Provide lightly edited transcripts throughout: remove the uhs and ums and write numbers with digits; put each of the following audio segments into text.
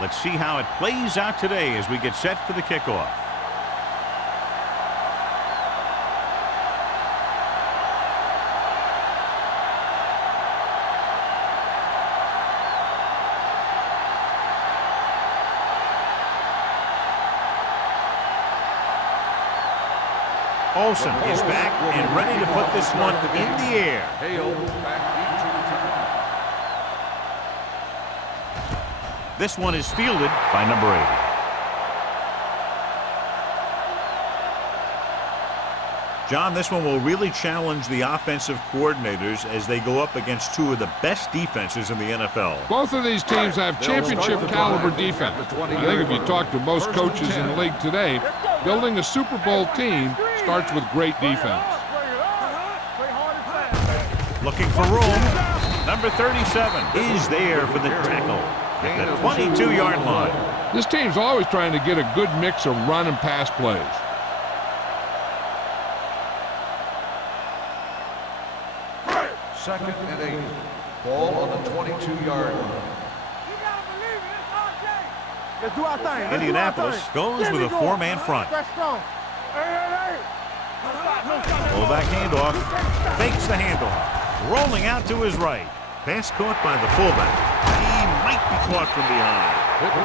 Let's see how it plays out today as we get set for the kickoff. Olsen is back and ready to put this one in the air. This one is fielded by number 80. John, this one will really challenge the offensive coordinators as they go up against two of the best defenses in the NFL. Both of these teams have championship caliber defense. I think if you talk to most coaches in the league today, building a Super Bowl team starts with great defense. Looking for room. Number 37 is there for the tackle at the 22-yard line. This team's always trying to get a good mix of run and pass plays. Second and 8. Ball on the 22-yard line. Indianapolis goes with a four-man front. Fullback handoff. Fakes the handoff. Rolling out to his right. Pass caught by the fullback. He might be caught from behind.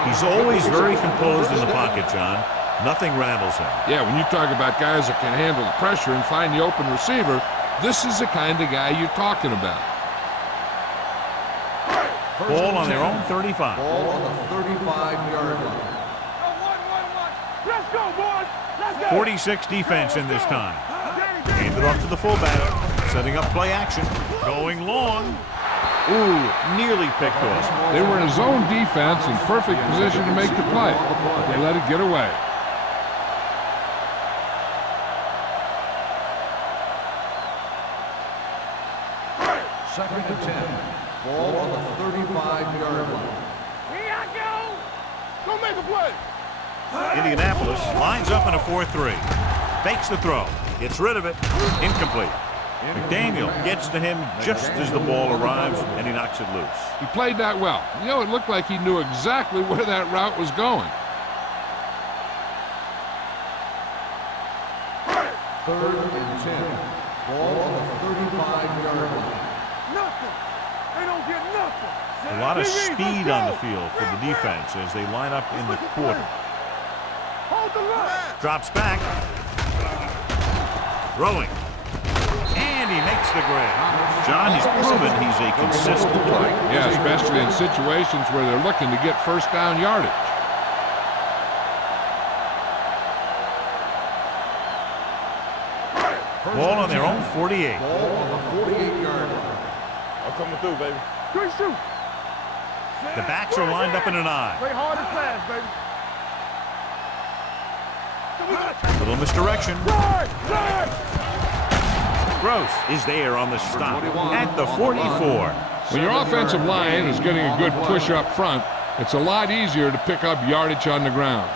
He's always very composed in the pocket, John. Nothing rattles him. Yeah, when you talk about guys that can handle the pressure and find the open receiver, this is the kind of guy you're talking about. Ball on their own 35. Ball on the 35-yard line. 46 defense in this time. Handed off to the fullback. Setting up play action. Going long. Ooh, nearly picked off. They were in a zone defense in perfect position to make the play, but they let it get away. Second and 10. Ball on the 35-yard line. Here I go! Go make a play! Indianapolis lines up in a 4-3. Fakes the throw. Gets rid of it. Incomplete. McDaniel gets to him just as the ball arrives, and he knocks it loose. He played that well. You know, it looked like he knew exactly where that route was going. Third and 10. Ball on the 35-yard line. Nothing! They don't get nothing! A lot of speed on the field for the defense as they line up in the quarter. Hold the line! Drops back. Throwing. And he makes the grab. John, he's proven he's a consistent player. Yeah, especially in situations where they're looking to get first down yardage. Ball on their own 48. Ball on the 48-yard line. I'm coming through, baby. Good shoot! The backs are lined up in an eye. Play hard and fast, baby. Little misdirection. Gross is there on the stop at the 44. When your offensive line is getting a good push up front, it's a lot easier to pick up yardage on the ground.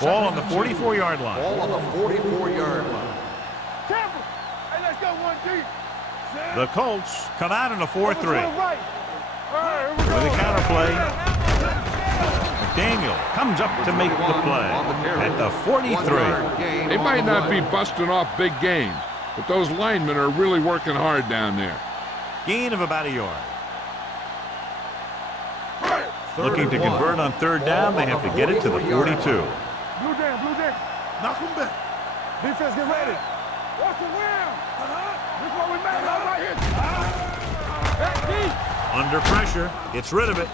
Ball on the 44-yard line. Ball on the 44-yard line. Tampa! Hey, let's go one deep. The Colts come out in a 4-3. Right. All right, here we go. With a counterplay. McDaniel comes up to make the play at the 43. They might not be busting off big gains, but those linemen are really working hard down there. Gain of about a yard. Looking to convert on third down, they have to get it to the 42. Blue down, blue down. Knock him back. Defense, get ready. Watch around. This is what we made out right here. Under pressure, gets rid of it.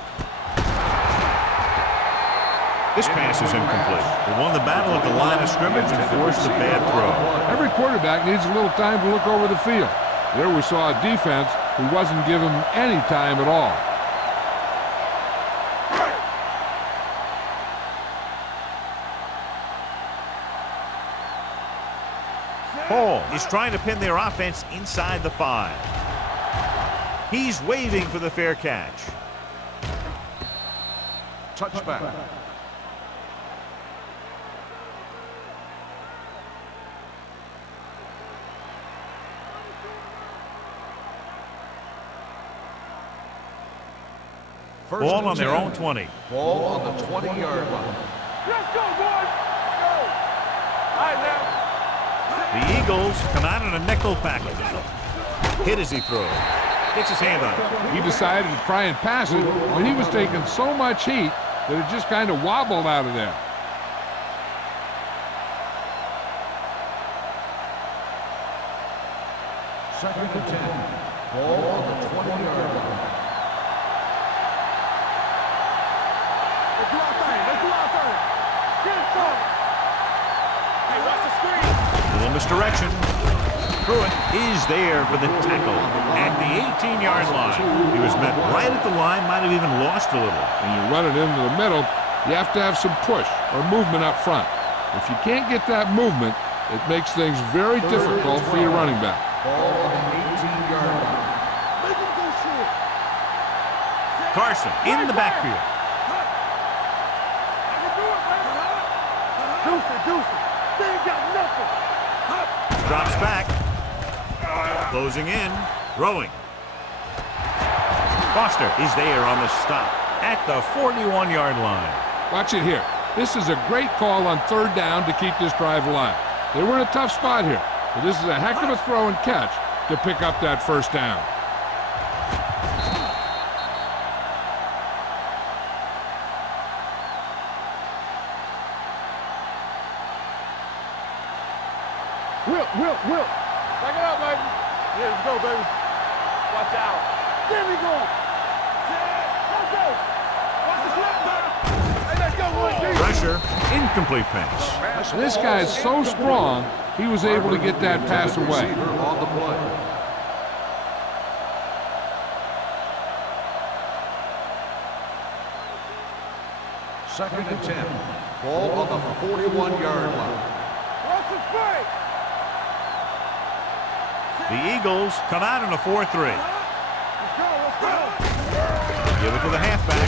This pass is incomplete. They won the battle at the line of scrimmage and forced a bad throw. Every quarterback needs a little time to look over the field. There we saw a defense who wasn't given any time at all. Hall is trying to pin their offense inside the 5. He's waving for the fair catch. Touchback. First Ball and on their 10. own 20. Ball on the 20-yard line. Let's go, boys. Go. All right, now. The Eagles come out in a nickel package. Hit as he throws. Gets his hand on it. He decided to try and pass it when he was taking so much heat that it just kind of wobbled out of there. Second and 10. Ball on the 20-yard line. Let's do our thing. Let's do our thing. Get it started. Hey, watch the screen. Little misdirection. Pruitt is there for the tackle at the 18-yard line. He was met right at the line, might have even lost a little. When you run it into the middle, you have to have some push or movement up front. If you can't get that movement, it makes things very difficult for your running back. Ball on the 18-yard line. Make him do shit. Carson in the backfield. I can do it, baby. Deuce it, deuce it. They ain't got nothing. Drops back. Closing in. Throwing. Foster is there on the stop at the 41-yard line. Watch it here. This is a great call on third down to keep this drive alive. They were in a tough spot here, but this is a heck of a throw and catch to pick up that first down. Will. Back it up, baby. Yeah, let's go, baby. Watch out. There we go. Let's go. Watch the slip, baby. Hey, let's go, one, Pressure. Incomplete pass. This guy is so strong, he was able to get that pass away. Receiver on the play. Second and 10. Ball on the 41-yard line. Watch the play. The Eagles come out in a 4-3. Let's go, let's go. Give it to the halfback.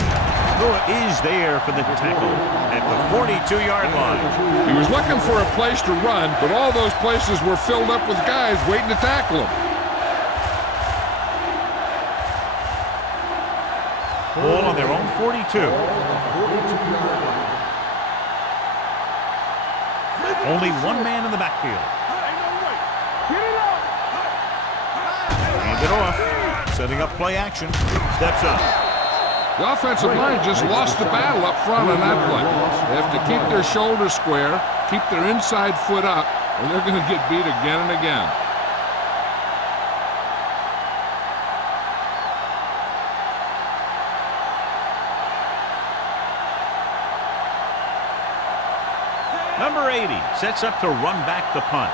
Pruitt is there for the tackle at the 42-yard line. He was looking for a place to run, but all those places were filled up with guys waiting to tackle him. Ball on their own 42. Only one man in the backfield. Ain't no way. Get it up. Hand it off. Setting up play action. Steps up. The offensive line just lost the battle up front on that play. They have to keep their shoulders square, keep their inside foot up, or they're going to get beat again and again. Number 80 sets up to run back the punt.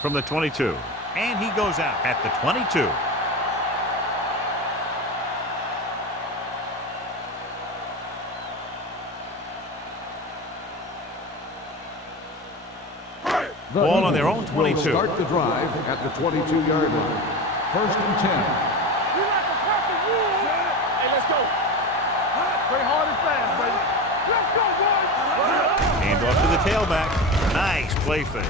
From the 22. And he goes out at the 22. Ball on their own 22. Start the drive at the 22-yard line. First and 10. You like a perfect rule. Hey, let's go. Play hard and fast, baby. Let's go, boys. Hand off to the tailback. Nice play fake.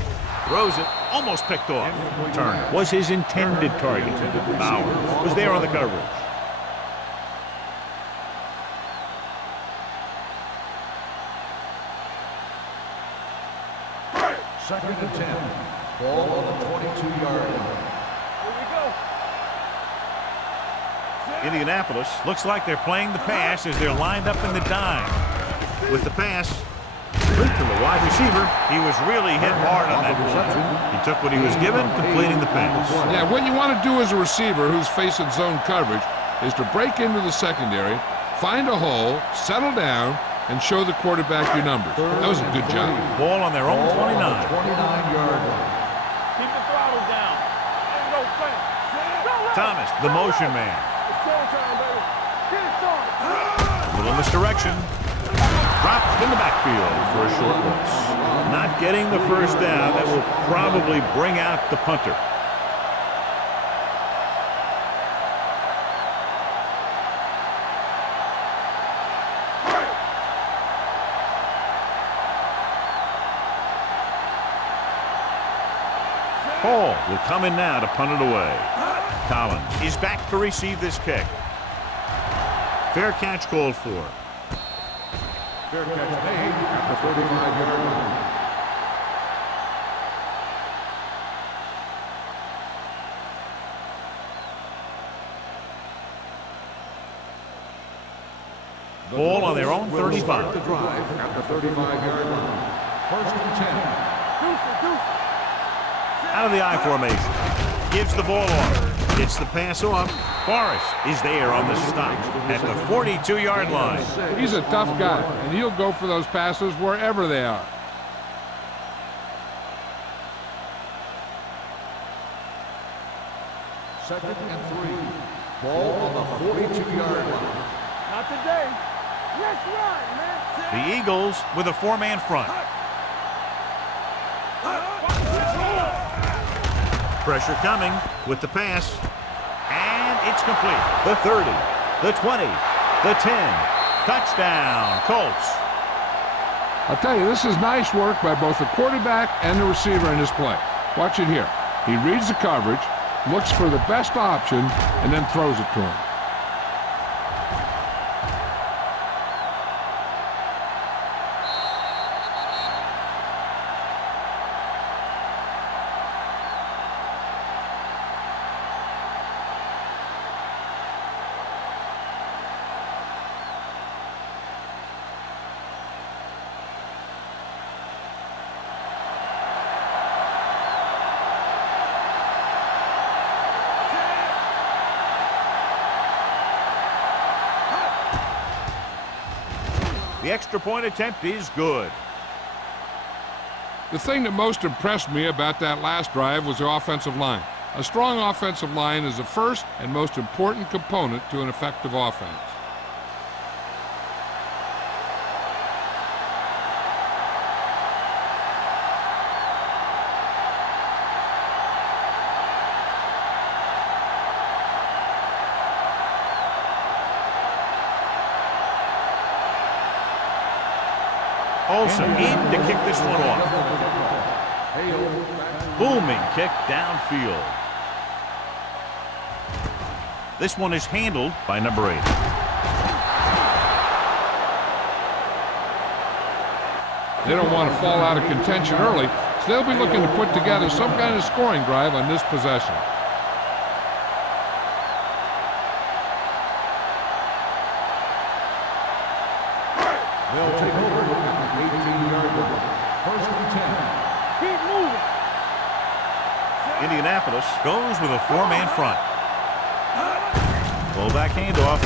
Throws it. Almost picked off. Turner was his intended target. Bowers was there on the coverage. Second and 10. Ball on the 22-yard line. Here we go. Indianapolis looks like they're playing the pass as they're lined up in the dime. With the pass, straight to the wide receiver. He was really hit hard on that reception. He took what he was given, completing the pass. Yeah, what you want to do as a receiver who's facing zone coverage is to break into the secondary, find a hole, settle down, and show the quarterback your numbers. That was a good job. Ball on their own 29. 29-yard line. Keep the throttle down. Ain't no thing. Thomas, the motion man. It's go time, baby. Get it started. Little misdirection. Dropped in the backfield for a short loss. Not getting the first down. That will probably bring out the punter. Hall will come in now to punt it away. Collins is back to receive this kick. Fair catch called for. Fair catch made at the 35-yard line. Ball on their own 35. The drive at the 35-yard line. 1st and 10. Out of the I formation. Gives the ball off. Gets the pass off. Forrest is there on the stop at the 42-yard line. He's a tough guy, and he'll go for those passes wherever they are. Second and 3. Ball on the 42-yard line. Not today. Let's run, man. The Eagles with a 4-man front. Pressure coming with the pass. And it's complete. The 30, the 20, the 10. Touchdown, Colts. I'll tell you, this is nice work by both the quarterback and the receiver in this play. Watch it here. He reads the coverage, looks for the best option, and then throws it to him. The extra point attempt is good. The thing that most impressed me about that last drive was the offensive line. A strong offensive line is the first and most important component to an effective offense. Olsen in to kick this one off. Booming kick downfield. This one is handled by number 8. They don't want to fall out of contention early, so they'll be looking to put together some kind of scoring drive on this possession. They'll take over at the 18-yard line. 1st and 10. Keep moving. Indianapolis goes with a 4-man front. Fullback handoff.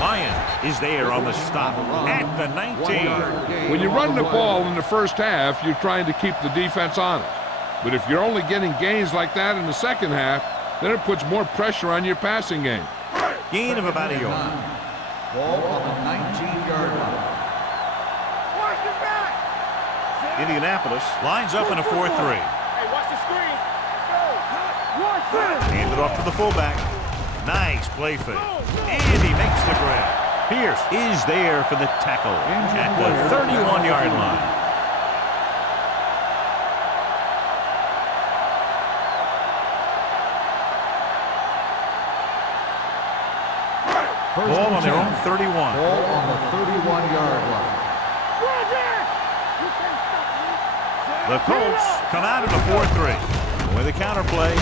Lyons is there on the stop at the 19. When you run the ball in the first half, you're trying to keep the defense honest. But if you're only getting gains like that in the second half, then it puts more pressure on your passing game. Gain of about a yard. Ball on the 19-yard line. Watch your back. Indianapolis lines up in a 4-3. Hey, watch the screen. Go. Watch this. Handed off to the fullback. Nice play fake. And he makes the grab. Pierce is there for the tackle at the 31-yard line. Ball on their own 31. Ball on the 31-yard line. The Colts come out in a 4-3. With a counter play.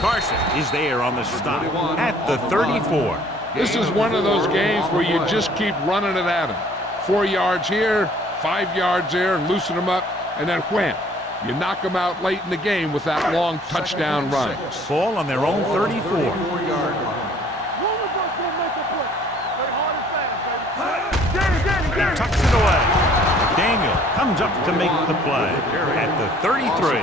Carson is there on the stop at the 34. This is one of those games where you just keep running it at them. 4 yards here, 5 yards there, and loosen them up, and then wham. You knock them out late in the game with that long touchdown run. Ball on their own 34. 34-yard line. He tucks it away. Daniel comes up to make the play at the 33.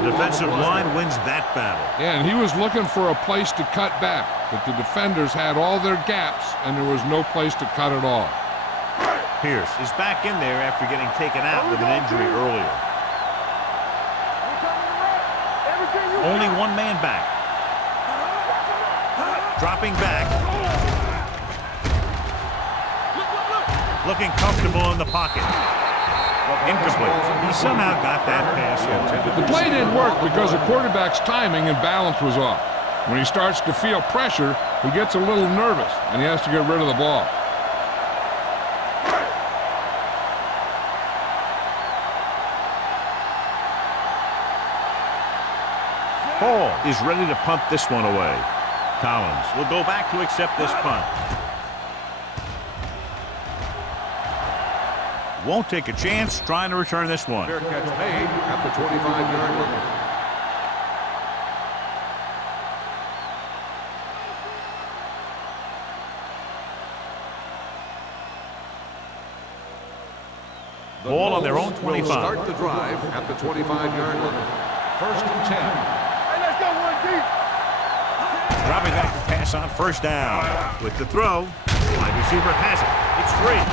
The defensive line wins that battle. Yeah, and he was looking for a place to cut back, but the defenders had all their gaps, and there was no place to cut at all. Pierce is back in there after getting taken out with an injury earlier. Only one man back. Dropping back. Looking comfortable in the pocket. Incomplete. He somehow got that pass in. The play didn't work because the quarterback's timing and balance was off. When he starts to feel pressure, he gets a little nervous, and he has to get rid of the ball. Hall is ready to punt this one away. Collins will go back to accept this punt. Won't take a chance trying to return this one. Fair catch made at the 25-yard line. Ball on their own 25. Will start the drive at the 25-yard line. First and 10. Hey, let's go one deep. Dropping back to pass on first down. With the throw, wide receiver has it. It's free.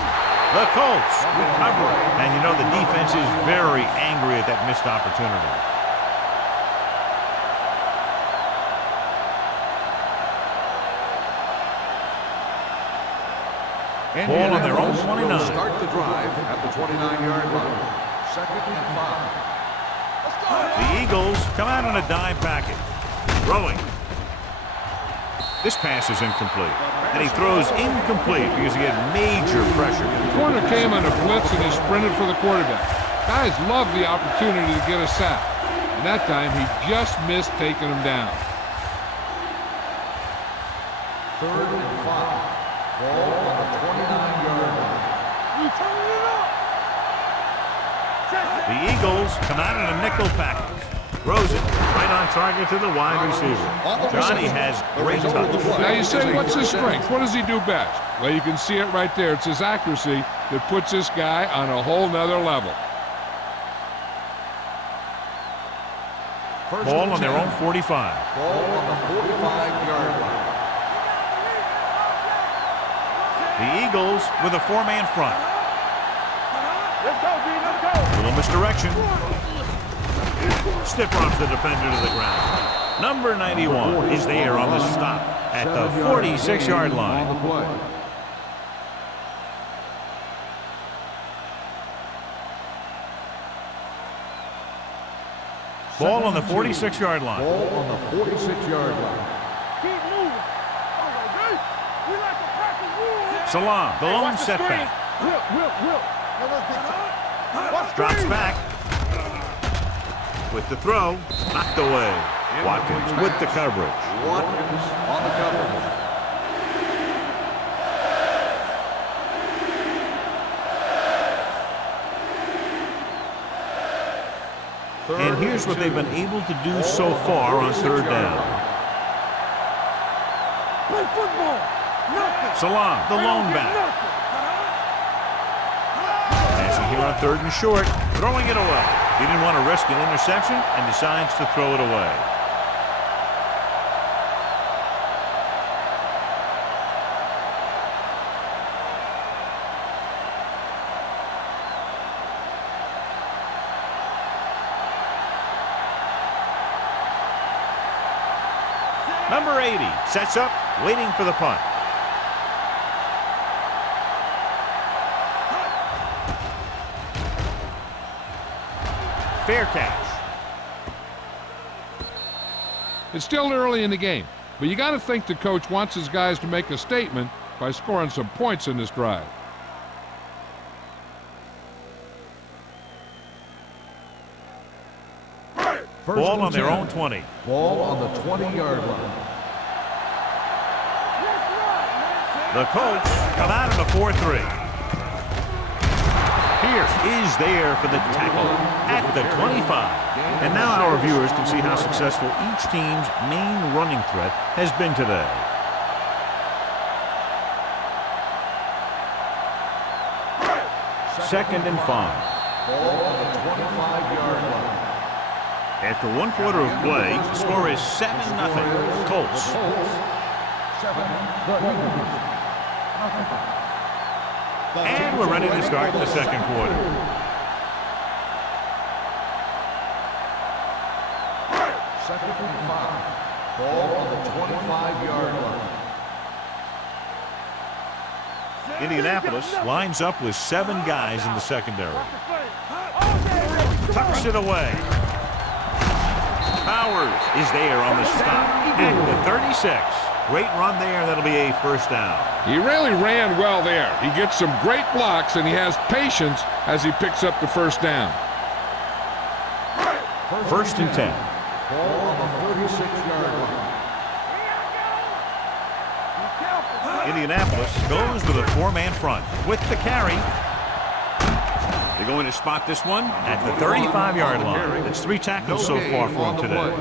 The Colts recover. And you know the defense is very angry at that missed opportunity. Ball on their own 29. Start the drive at the 29-yard line. Second and 5. The Eagles come out on a dime package. Throwing. This pass is incomplete. And he throws incomplete because he had major pressure. The corner came on a blitz and he sprinted for the quarterback. Guys love the opportunity to get a sack. And that time he just missed taking him down. Third and 5. Ball on the 29-yard line. You turn it up. The Eagles come out in a nickel package. Throws it right on target to the wide receiver. Johnny has great touch. Now you say, what's his strength? What does he do best? Well, you can see it right there. It's his accuracy that puts this guy on a whole nother level. Ball on their own 45. Ball on the 45-yard line. The Eagles with a four-man front. Let's go, B. Let's go. Little misdirection. Stiff arms the defender to the ground. Number 91 is there on the stop at the 46-yard line. Ball on the 46-yard line. Ball on the 46-yard line. Keep moving. All right, baby. We like to practice rules. Salam, the lone setback. Drops back. With the throw, knocked away. Watkins with the coverage. Watkins on the coverage. And here's what they've been able to do so far on third down. Play football. Nothing. Salam, the lone back. Passing here on third and short, throwing it away. He didn't want to risk an interception and decides to throw it away. Number 80 sets up, waiting for the punt. Fair catch. It's still early in the game, but you got to think the coach wants his guys to make a statement by scoring some points in this drive. Ball on their own 20. Ball on the 20-yard line. The Colts come out in the 4-3. Pierce is there for the tackle at the 25. And now our viewers can see how successful each team's main running threat has been today. Second and 5. Ball on the 25-yard line. After one quarter of play, the score is 7-0. Colts. And we're ready to start the second quarter. Second and 5. Ball on the 25-yard line. Indianapolis lines up with 7 guys in the secondary. tucks it away. Powers is there on the stop at the 36. Great run there. That'll be a first down. He really ran well there. He gets some great blocks, and he has patience as he picks up the first down. First and 10. Ball on the 36-yard line. Indianapolis goes with a 4-man front with the carry. They're going to spot this one at the 35-yard line. That's 3 tackles so far for him today.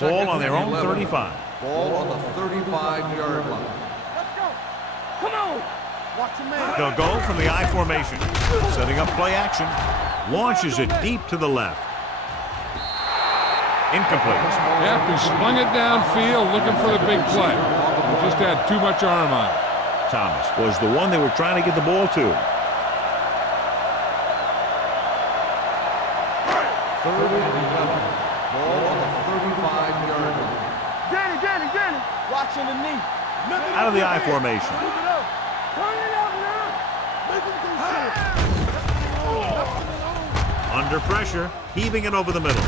Ball on their own 35. Ball on the 35-yard line. Let's go. Come on. Watch your man. They'll go from the I formation. Setting up play action. Launches it deep to the left. Incomplete. Yep, he slung it downfield looking for the big play. He just had too much arm on it. Thomas was the one they were trying to get the ball to. Third and 11. Ball on the 35-yard line. Danny. Watching the knee. Out of the I formation. Turn it up now. Listen to this shit. Under pressure, heaving it over the middle.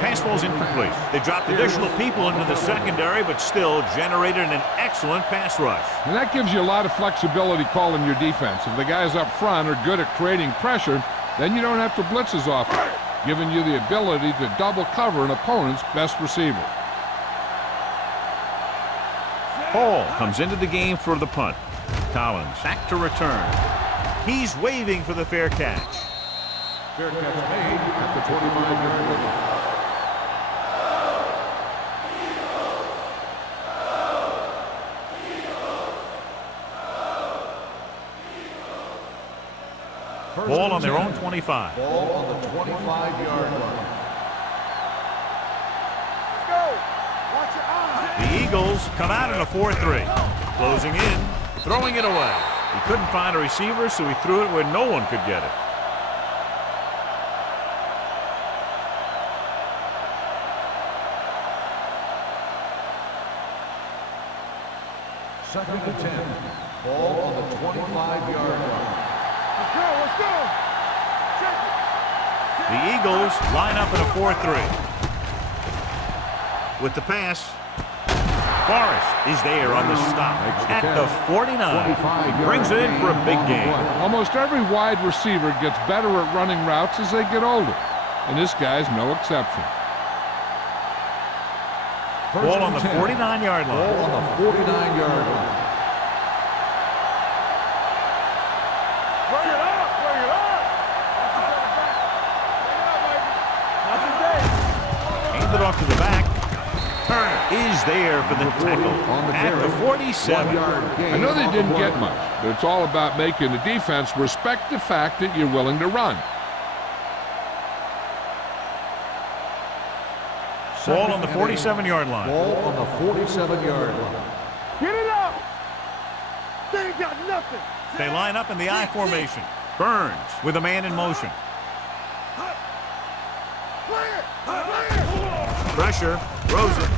Pass ball's incomplete. They dropped additional people into the secondary, but still generated an excellent pass rush. And that gives you a lot of flexibility calling your defense. If the guys up front are good at creating pressure, then you don't have to blitz as often, giving you the ability to double cover an opponent's best receiver. Hall comes into the game for the punt. Collins back to return. He's waving for the fair catch. Fair catch made at the 25-yard line. Ball on their own 25. Ball on the 25-yard line. Let's go. Watch your eyes. The Eagles come out in a 4-3. Closing in, throwing it away. He couldn't find a receiver, so he threw it where no one could get it. Second and 10. Ball on the 25-yard line. Let's go. Check it. The Eagles line up in a 4-3. With the pass, Forrest is there on the stop at the 49. He brings it in for a big game. Almost every wide receiver gets better at running routes as they get older, and this guy's no exception. Ball on the 49-yard line. Ball on the 49-yard line. Bring it up. Hand it off to the back. Turner is there for the tackle at the 47. I know they didn't get much, but it's all about making the defense respect the fact that you're willing to run. Ball on the 47-yard line. Ball on the 47-yard line. Get it up. They ain't got nothing. They line up in the I formation. Burns with a man in motion. Pressure, throws it,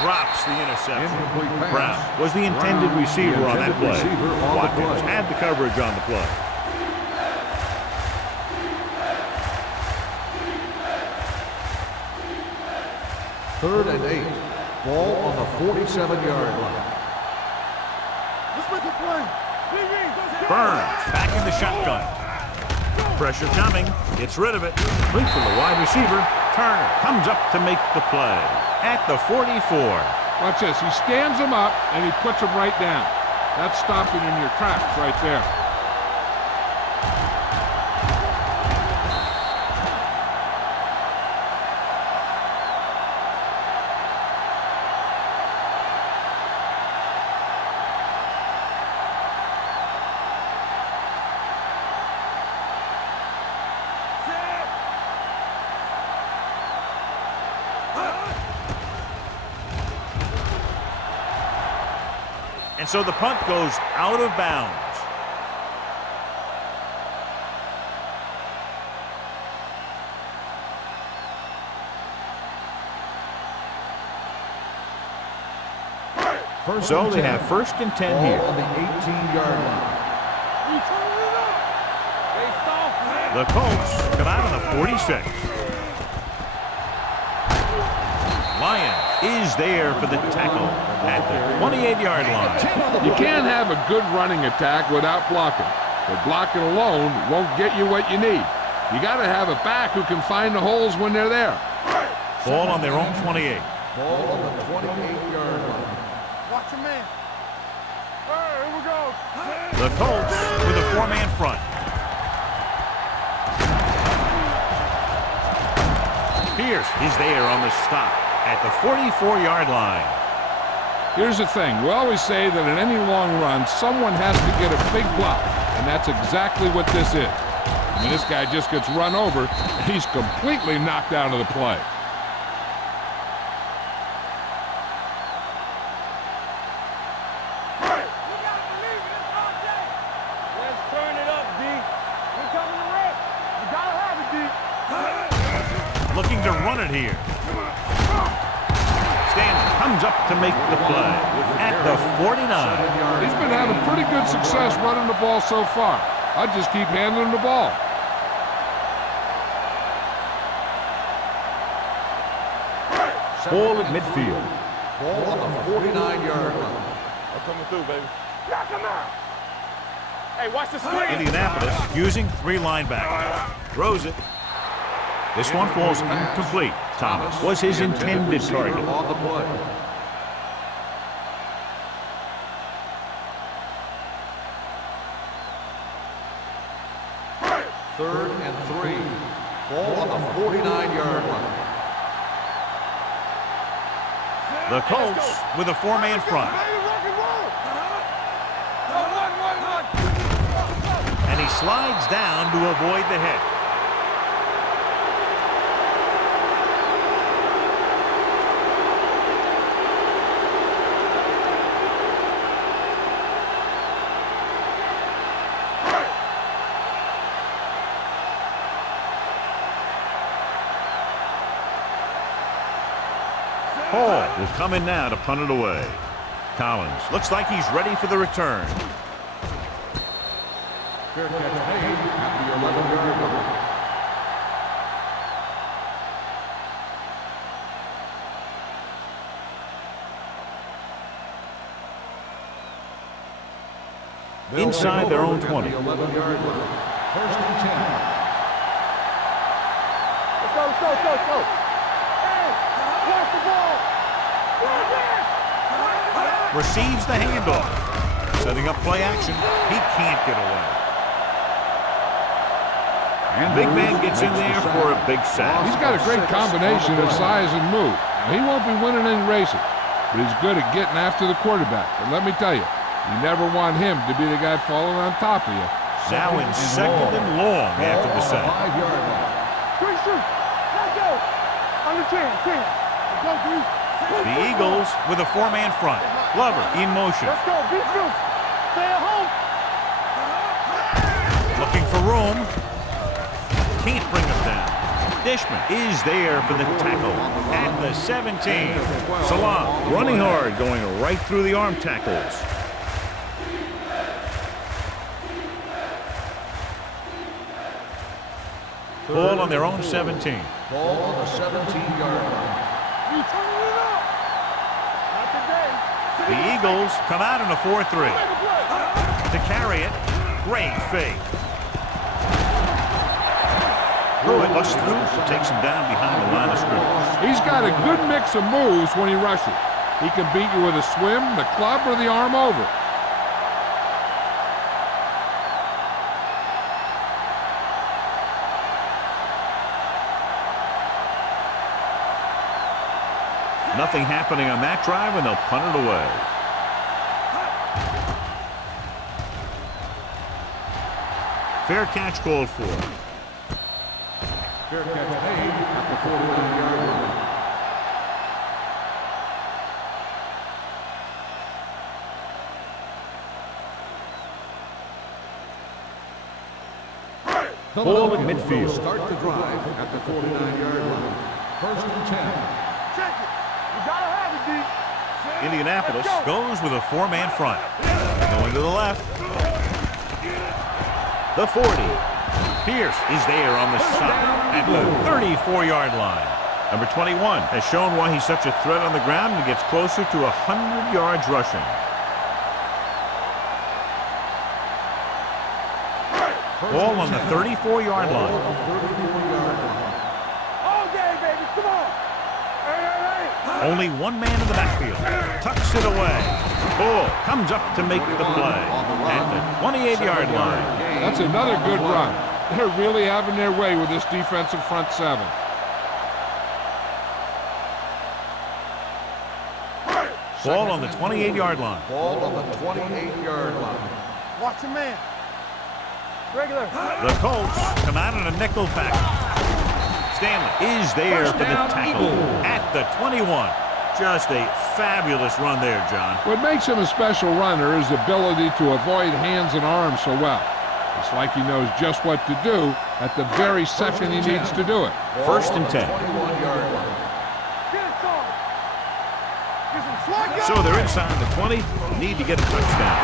drops the interception. Brown was the intended receiver on that play. Watkins had the coverage on the play. Third and 8. Ball on the 47-yard line. Let's make a play. Burns back in the shotgun. Pressure coming. Gets rid of it. Complete for the wide receiver. Turner comes up to make the play at the 44. Watch this. He stands him up, and he puts him right down. That's stopping in your tracks right there. And so the punt goes out of bounds. So they have 1st and 10 Ball here. on the 18-yard line. The Colts come out on the 46. Lions is there for the tackle at the 28-yard line. You can't have a good running attack without blocking. But blocking alone won't get you what you need. You got to have a back who can find the holes when they're there. Ball on their own 28. Ball on the 28-yard line. Watch your man. Here we go. The Colts with a 4-man front. Pierce is there on the stop at the 44-yard line. Here's the thing. We always say that in any long run, someone has to get a big block, and that's exactly what this is. I mean, this guy just gets run over, and he's completely knocked out of the play. Let's turn it up, D. We're coming to rest. You gotta have it, D. Looking to run it here. Stanley comes up to make the play at the 49. He's been having pretty good success running the ball so far. I just keep handing him the ball. Ball at midfield. Ball on the 49-yard line. I'm coming through, baby. Yeah, come on. Hey, watch the screen. Indianapolis using 3 linebackers. Throws it. This one falls incomplete. Thomas was his intended target. On the play. Third and 3. Ball on the 49-yard line. The Colts with a 4-man front. And he slides down to avoid the hit. Hall will come in now to punt it away. Collins looks like he's ready for the return. Fair catch made at the 11-yard line. Inside their own 20. 11-yard line. 1st and 10. Let's go, let's go, let's go, let's go. Hey, watch the ball. Receives the handoff. Setting up play action. He can't get away. And big man gets in there for a big sack. He's got a great combination of size and move. Now, he won't be winning any races, but he's good at getting after the quarterback. And let me tell you, you never want him to be the guy falling on top of you. Now in 2nd and long after the sack. 5-yard line. Quick shoot. Let's go. Under 10. Let's go, dude. The Eagles with a 4-man front. Glover in motion. Let's go. Beat you. Stay at home. Looking for room. Can't bring him down. Dishman is there for the tackle at the 17. Salam running hard, going right through the arm tackles. Ball on their own 17. Ball on the 17-yard line. You turn it up. Not today. The Eagles come out in a 4-3. To carry it, great fake. Pruitt busts through, takes him down behind the line of scrimmage. He's got a good mix of moves when he rushes. He can beat you with a swim, the club, or the arm over. Nothing happening on that drive, and they'll punt it away. Fair catch called for. Fair catch made at the 49-yard line. Ball at midfield. Start the drive at the 49-yard line. 1st and 10. Check it. You gotta have it, D. Indianapolis goes with a 4-man front. Going to the left. The 40. Pierce is there on the stop at the 34-yard line. Number 21 has shown why he's such a threat on the ground and gets closer to 100 yards rushing. Ball on the 34-yard line. All day, baby. Come on. Only one man in the backfield. Tucks it away. Ball comes up to make the play at the 28-yard line. That's another good run. They're really having their way with this defensive front seven. Ball on the 28-yard line. Ball on the 28-yard line. Watch your man. Regular. The Colts come out in a nickel package. Stanley is there for the tackle at the 21. Just a fabulous run there, John. What makes him a special runner is the ability to avoid hands and arms so well. It's like he knows just what to do at the very second he needs to do it. First and 10. So they're inside the 20. Need to get a touchdown.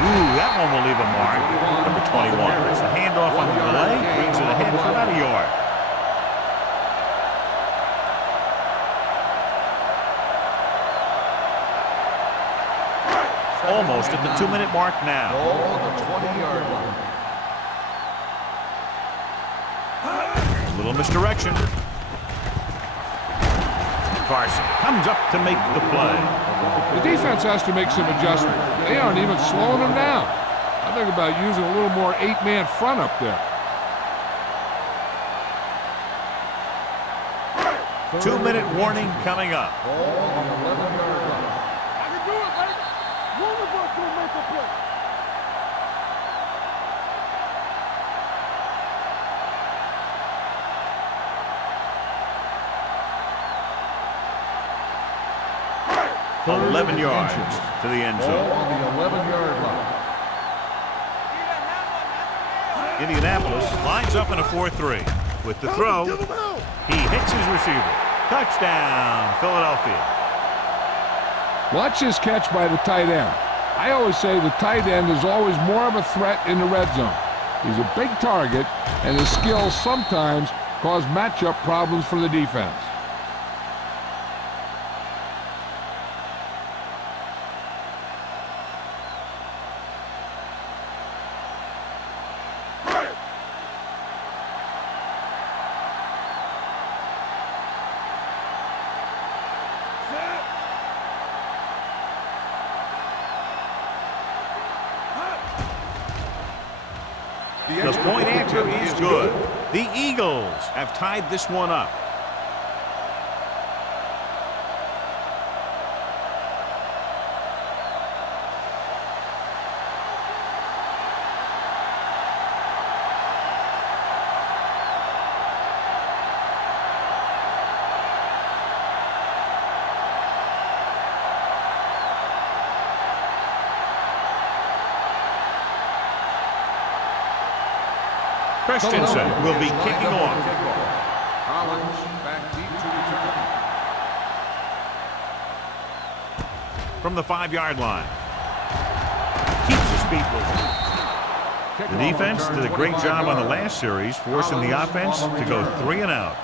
Ooh, that one will leave a mark. Number 21. It's the handoff on the delay. Brings it ahead for about a yard. Almost at the 2-minute mark now. Ball on the 20-yard line. A little misdirection. Carson comes up to make the play. The defense has to make some adjustments. They aren't even slowing them down. I think about using a little more 8-man front up there. 2-minute warning coming up. Ball on the 11-yard line. I can do it, baby. One of us will make a play. For 11 yards to the end Ball zone. on the 11-yard line. Indianapolis lines up in a 4-3. With the throw, he hits his receiver. Touchdown, Philadelphia. Watch this catch by the tight end. I always say the tight end is always more of a threat in the red zone. He's a big target, and his skills sometimes cause matchup problems for the defense. The point answer is good. The Eagles have tied this one up. Christensen will be kicking off. Collins back deep to return. From the 5-yard line. Keeps his feet moving. The defense did a great job on the last series, forcing the offense to go 3 and out.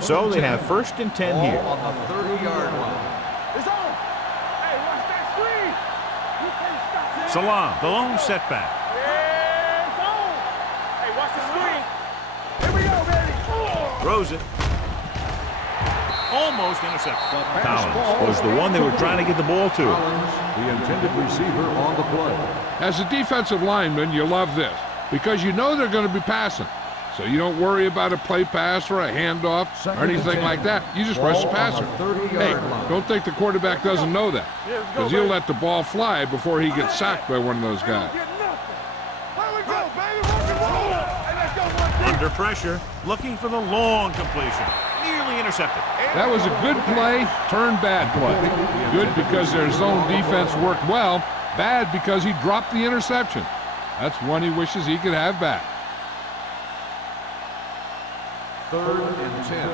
So they have first and 10 here. Ball on the 30-yard line. It's on. Hey, watch that screen. You can't stop it. Salam, the lone setback. Yeah, it's on. Hey, watch the screen. Here we go, baby. Throws it. Almost intercepted. Collins was the one they were trying to get the ball to. Collins, the intended receiver on the play. As a defensive lineman, you love this because you know they're going to be passing. So you don't worry about a play pass or a handoff or anything like that. You just rush the passer. Hey, don't think the quarterback doesn't know that because he'll let the ball fly before he gets sacked by one of those guys. Under pressure, looking for the long completion. Nearly intercepted. That was a good play, turned bad play. Good because their zone defense worked well. Bad because he dropped the interception. That's one he wishes he could have back. 3rd and 10.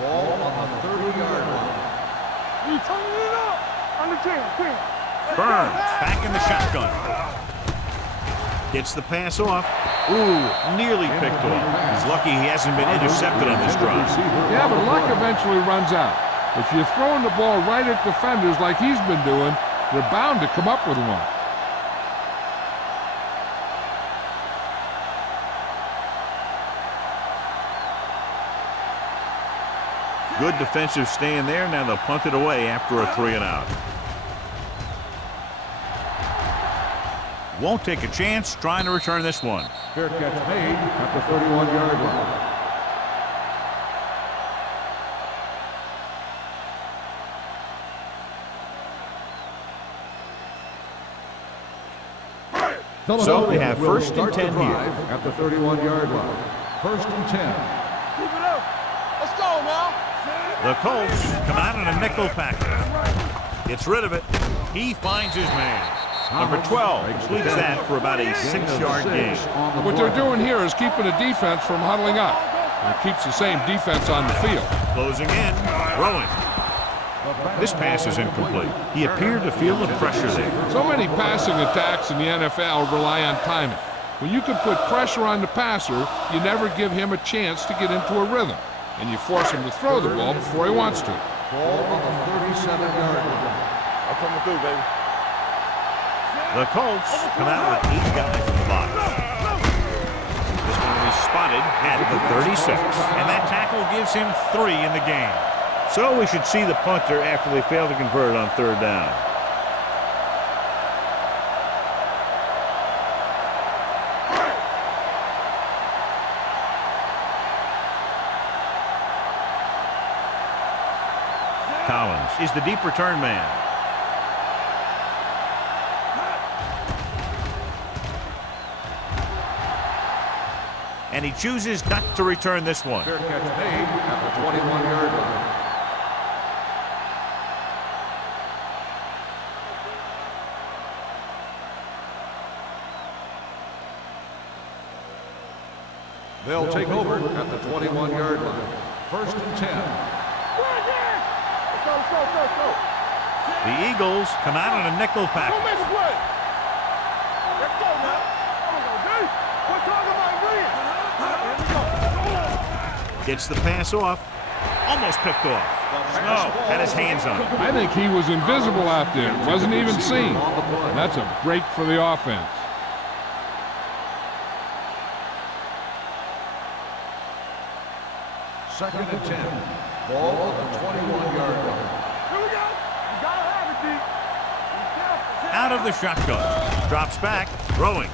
Ball on the 30-yard line. You turning it up. Under 10. Burns back in the shotgun. Gets the pass off. Ooh, nearly picked off. He's lucky he hasn't been intercepted on this drive. Yeah, but luck eventually runs out. If you're throwing the ball right at defenders like he's been doing, they're bound to come up with one. Good defensive stand there. Now they'll punt it away after a 3-and-out. Won't take a chance trying to return this one. Fair catch made at the 31-yard line. So they have 1st and 10 here. At the 31-yard line. 1st and 10. Keep it up. Let's go now. The Colts come out in a nickel package. Gets rid of it. He finds his man. Number 12 completes that for about a 6-yard gain. What they're doing here is keeping the defense from huddling up. It keeps the same defense on the field. Closing in, throwing. This pass is incomplete. He appeared to feel the pressure there. So many passing attacks in the NFL rely on timing. When you can put pressure on the passer, you never give him a chance to get into a rhythm, and you force him to throw the ball before he wants to. Ball on the 37-yard line. I'm coming through, baby. The Colts come out with 8 guys in the box. This one will be spotted at the 36, and that tackle gives him 3 in the game. So we should see the punter after they fail to convert on 3rd down. Collins is the deep return man. And he chooses not to return this one. Fair catch made at the 21-yard line. They'll take over at the 21-yard line. 1st and 10. Let's go. The Eagles come out in a nickel Don't package. make a play. Let's go now. We're talking about green. Gets the pass off. Almost picked off. Snow had his hands on it. I think he was invisible out there. Wasn't even seen. That's a break for the offense. Second and 10. Ball on the 21-yard line. Here we go. You gotta have it, D. Out of the shotgun. Drops back. Throwing.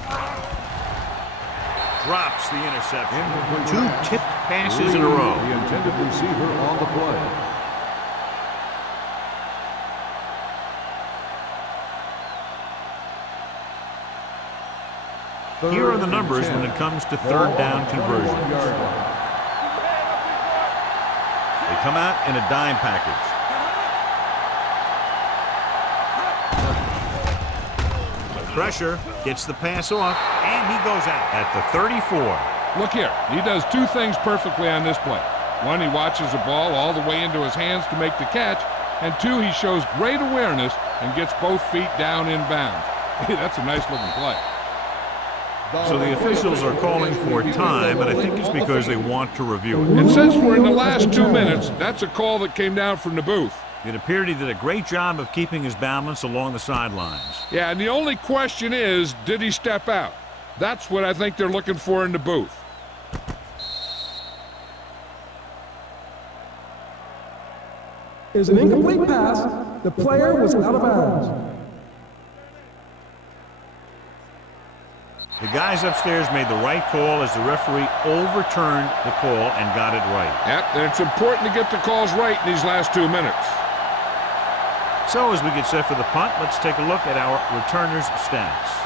Drops the interception. 2 tipped passes in a row. The intended receiver on the play. Here are the numbers when it comes to 3rd down conversions. They come out in a dime package. Pressure, gets the pass off, and he goes out at the 34. Look here. He does 2 things perfectly on this play. 1, he watches the ball all the way into his hands to make the catch. And 2, he shows great awareness and gets both feet down in bounds. Hey, that's a nice-looking play. So the officials are calling for time, and I think it's because they want to review it. And since we're in the last 2 minutes, that's a call that came down from the booth. It appeared he did a great job of keeping his balance along the sidelines. Yeah, and the only question is, did he step out? That's what I think they're looking for in the booth. Is an incomplete pass. The player was out of bounds. The guys upstairs made the right call as the referee overturned the call and got it right. Yep, and it's important to get the calls right in these last 2 minutes. So as we get set for the punt, let's take a look at our returners' stats.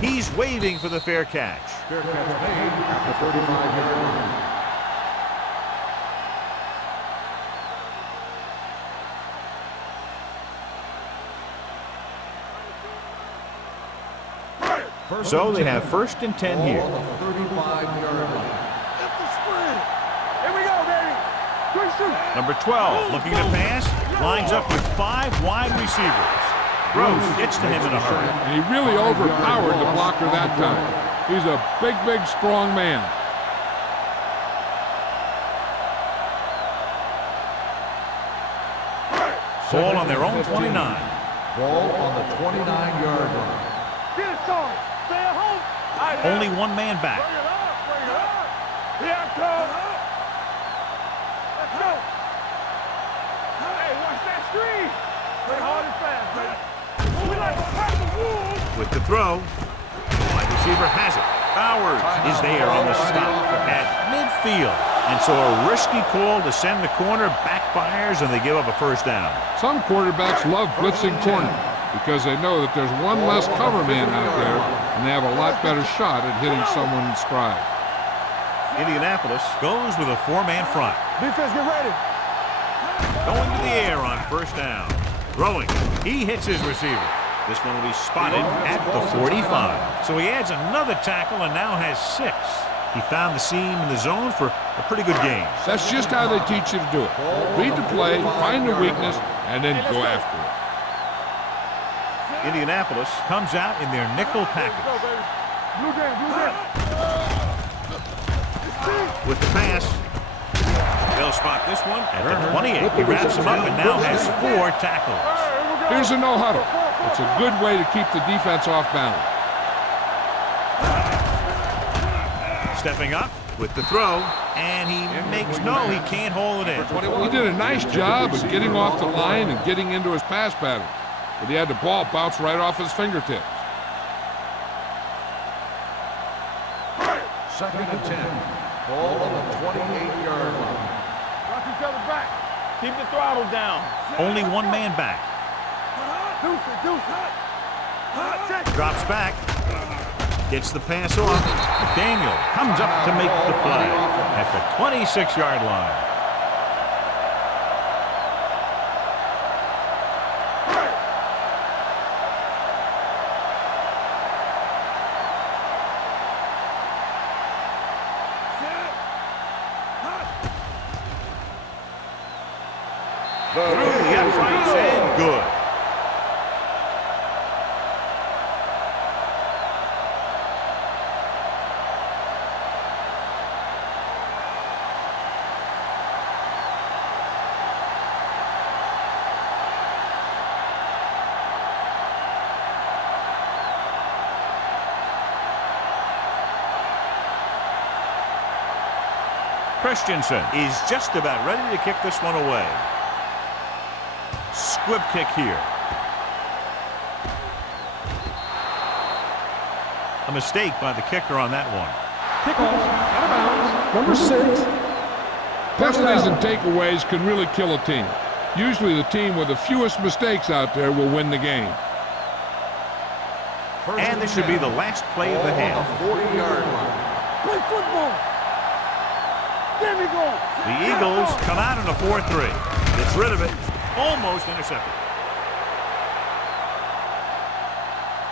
He's waving for the fair catch. Fair catch made at the 35-yard line. So they have 1st and 10 here. Ball on the 35-yard line. Here we go, baby. Quick shoot. Number 12 looking to pass, lines up with 5 wide receivers. Gross gets to him in a hurry. And he really overpowered the blocker that time. He's a big, big, strong man. Ball on their own 29. Ball on the 29-yard line. Get it started. Stay at home. Only one man back. Bring it up. Bring it up. Here I come. Let's go. Hey, watch that screen. Play hard and fast, man. We like to pack the wolves. With the throw, wide receiver has it. Bowers is there on the stop at midfield. And so a risky call to send the corner backfires, and they give up a 1st down. Some quarterbacks love blitzing corner because they know that there's one less cover man out there, and they have a lot better shot at hitting someone in stride. Indianapolis goes with a 4-man front. Defense, get ready. Going to the air on 1st down. Throwing. He hits his receiver. This one will be spotted at the 45. So he adds another tackle and now has 6. He found the seam in the zone for a pretty good game. That's just how they teach you to do it. Read the play, find the weakness, and then go after it. Indianapolis comes out in their nickel package. Blue game, blue game. With the pass, they'll spot this one at the 28. He wraps him up and now has 4 tackles. Here's a no-huddle. It's a good way to keep the defense off balance. Stepping up with the throw, and he makes he can't hold it in. He did a nice job of getting off the line and getting into his pass pattern, but he had the ball bounce right off his fingertips. 2nd and 10. Ball on the 28-yard line. Watch each other back. Keep the throttle down. Only one man back. Deuce it. Drops back. Gets the pass off. Daniel comes up to make the play at the 26-yard line. Through the uprights and good. Christensen is just about ready to kick this one away. Squib kick here. A mistake by the kicker on that one. Kickoff, out of bounds, number 6. Penalties and takeaways can really kill a team. Usually the team with the fewest mistakes out there will win the game. And this should be the last play of the half. 40-yard line. Play football. There we go. The Eagles come out in a 4-3. Gets rid of it. Almost intercepted.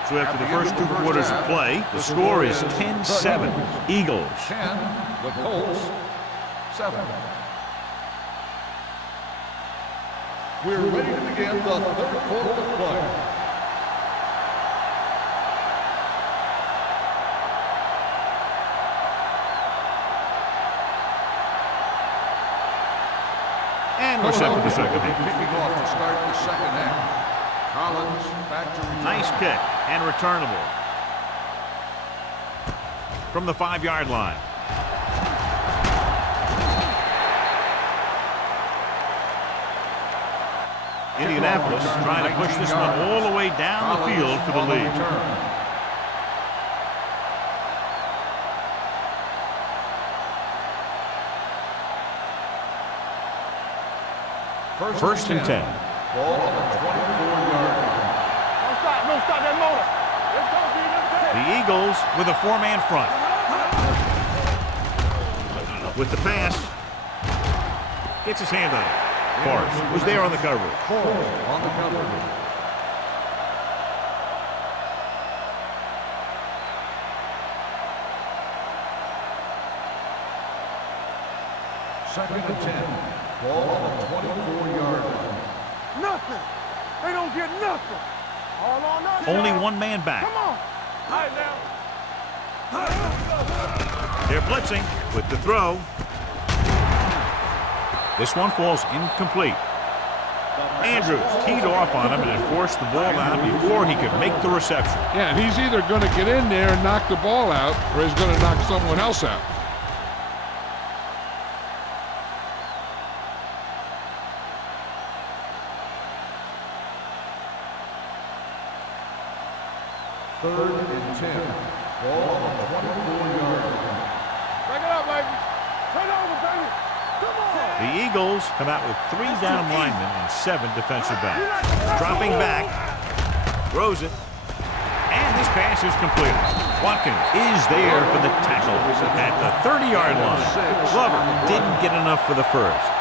So after the first 2 quarters of play, the score is 10-7. Eagles. 10, the Colts, 7. We're ready to begin the 3rd quarter of play. And we're set for the second half. Kicking off to start the second half. Collins back to return. Nice kick and returnable. From the 5-yard line. Indianapolis trying to push this one all the way down the field for the lead. First and 10. Ball on the 24-yard line. No stop that motor. Let's go, D. Let's go. The Eagles with a 4-man front. With the pass. Gets his hand on it. Forrest was there on the coverage. On the coverage. Second and 10. Ball on the 24-yard line. Nothing. They don't get nothing. All on us. Only one man back. Come on. All right, now. They're blitzing with the throw. This one falls incomplete. Andrews teed off on him and had forced the ball out before he could make the reception. Yeah, and he's either going to get in there and knock the ball out, or he's going to knock someone else out. Third and 10. Ball on the 24-yard line. Break it up, baby. Turn over, baby. Come on. The Eagles come out with 3 down linemen and 7 defensive backs. Dropping back, throws it, and this pass is completed. Watkins is there for the tackle at the 30-yard line. Glover didn't get enough for the first.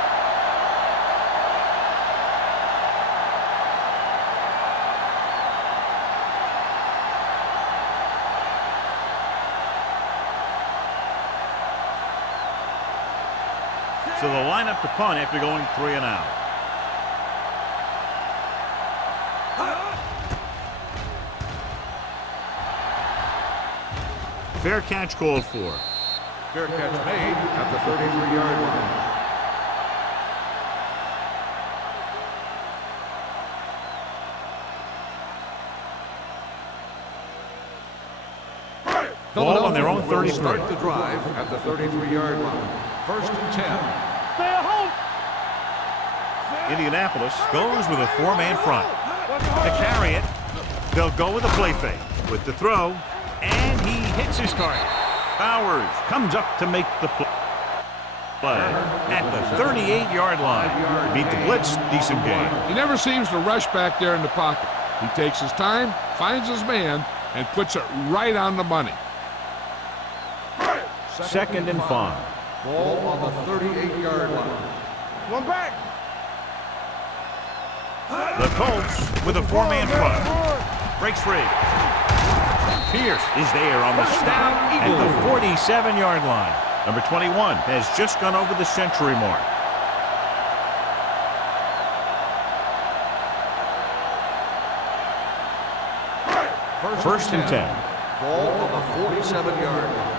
So they'll line up to punt after going 3 and out. Fair catch called for. Fair catch made at the 33-yard line. Ball on their own 33. Start the drive at the 33-yard line. First and 10. Stay at home. Indianapolis goes with a 4-man front. To carry it, they'll go with a play fake. With the throw, and he hits his target. Bowers comes up to make the play at the 38-yard line. Beat the blitz, decent game. He never seems to rush back there in the pocket. He takes his time, finds his man, and puts it right on the money. Second and 5. Ball on the 38-yard line. One back. The Colts with a 4-man front. Breaks free. Pierce is there on the snap at the 47-yard line. Number 21 has just gone over the century mark. First and 10. Ball on the 47-yard line.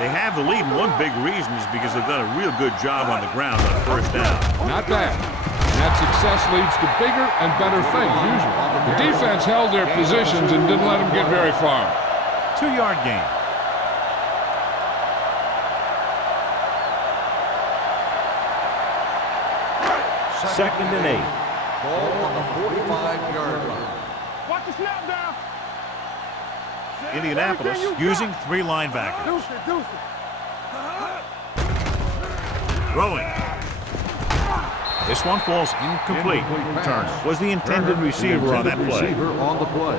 They have the lead, and one big reason is because they've done a real good job on the ground on first down. Not bad. And that success leads to bigger and better things, usually. The defense held their positions and didn't let them get very far. 2-yard gain. Second and 8. Ball on the 45-yard line. Watch the snap down. Indianapolis using 3 linebackers. Deuce it, deuce it. Throwing. This one falls incomplete. Turner was the intended receiver on that play. Receiver on the play.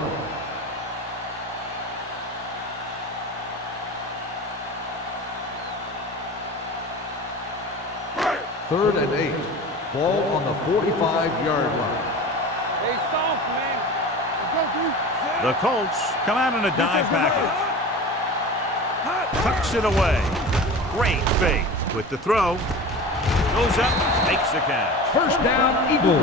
Third and 8. Ball on the 45-yard line. Stay soft, man. Go, dude. The Colts come out in a dime package. Tucks it away. Great fake with the throw. Goes up, makes the catch. First down, Eagles.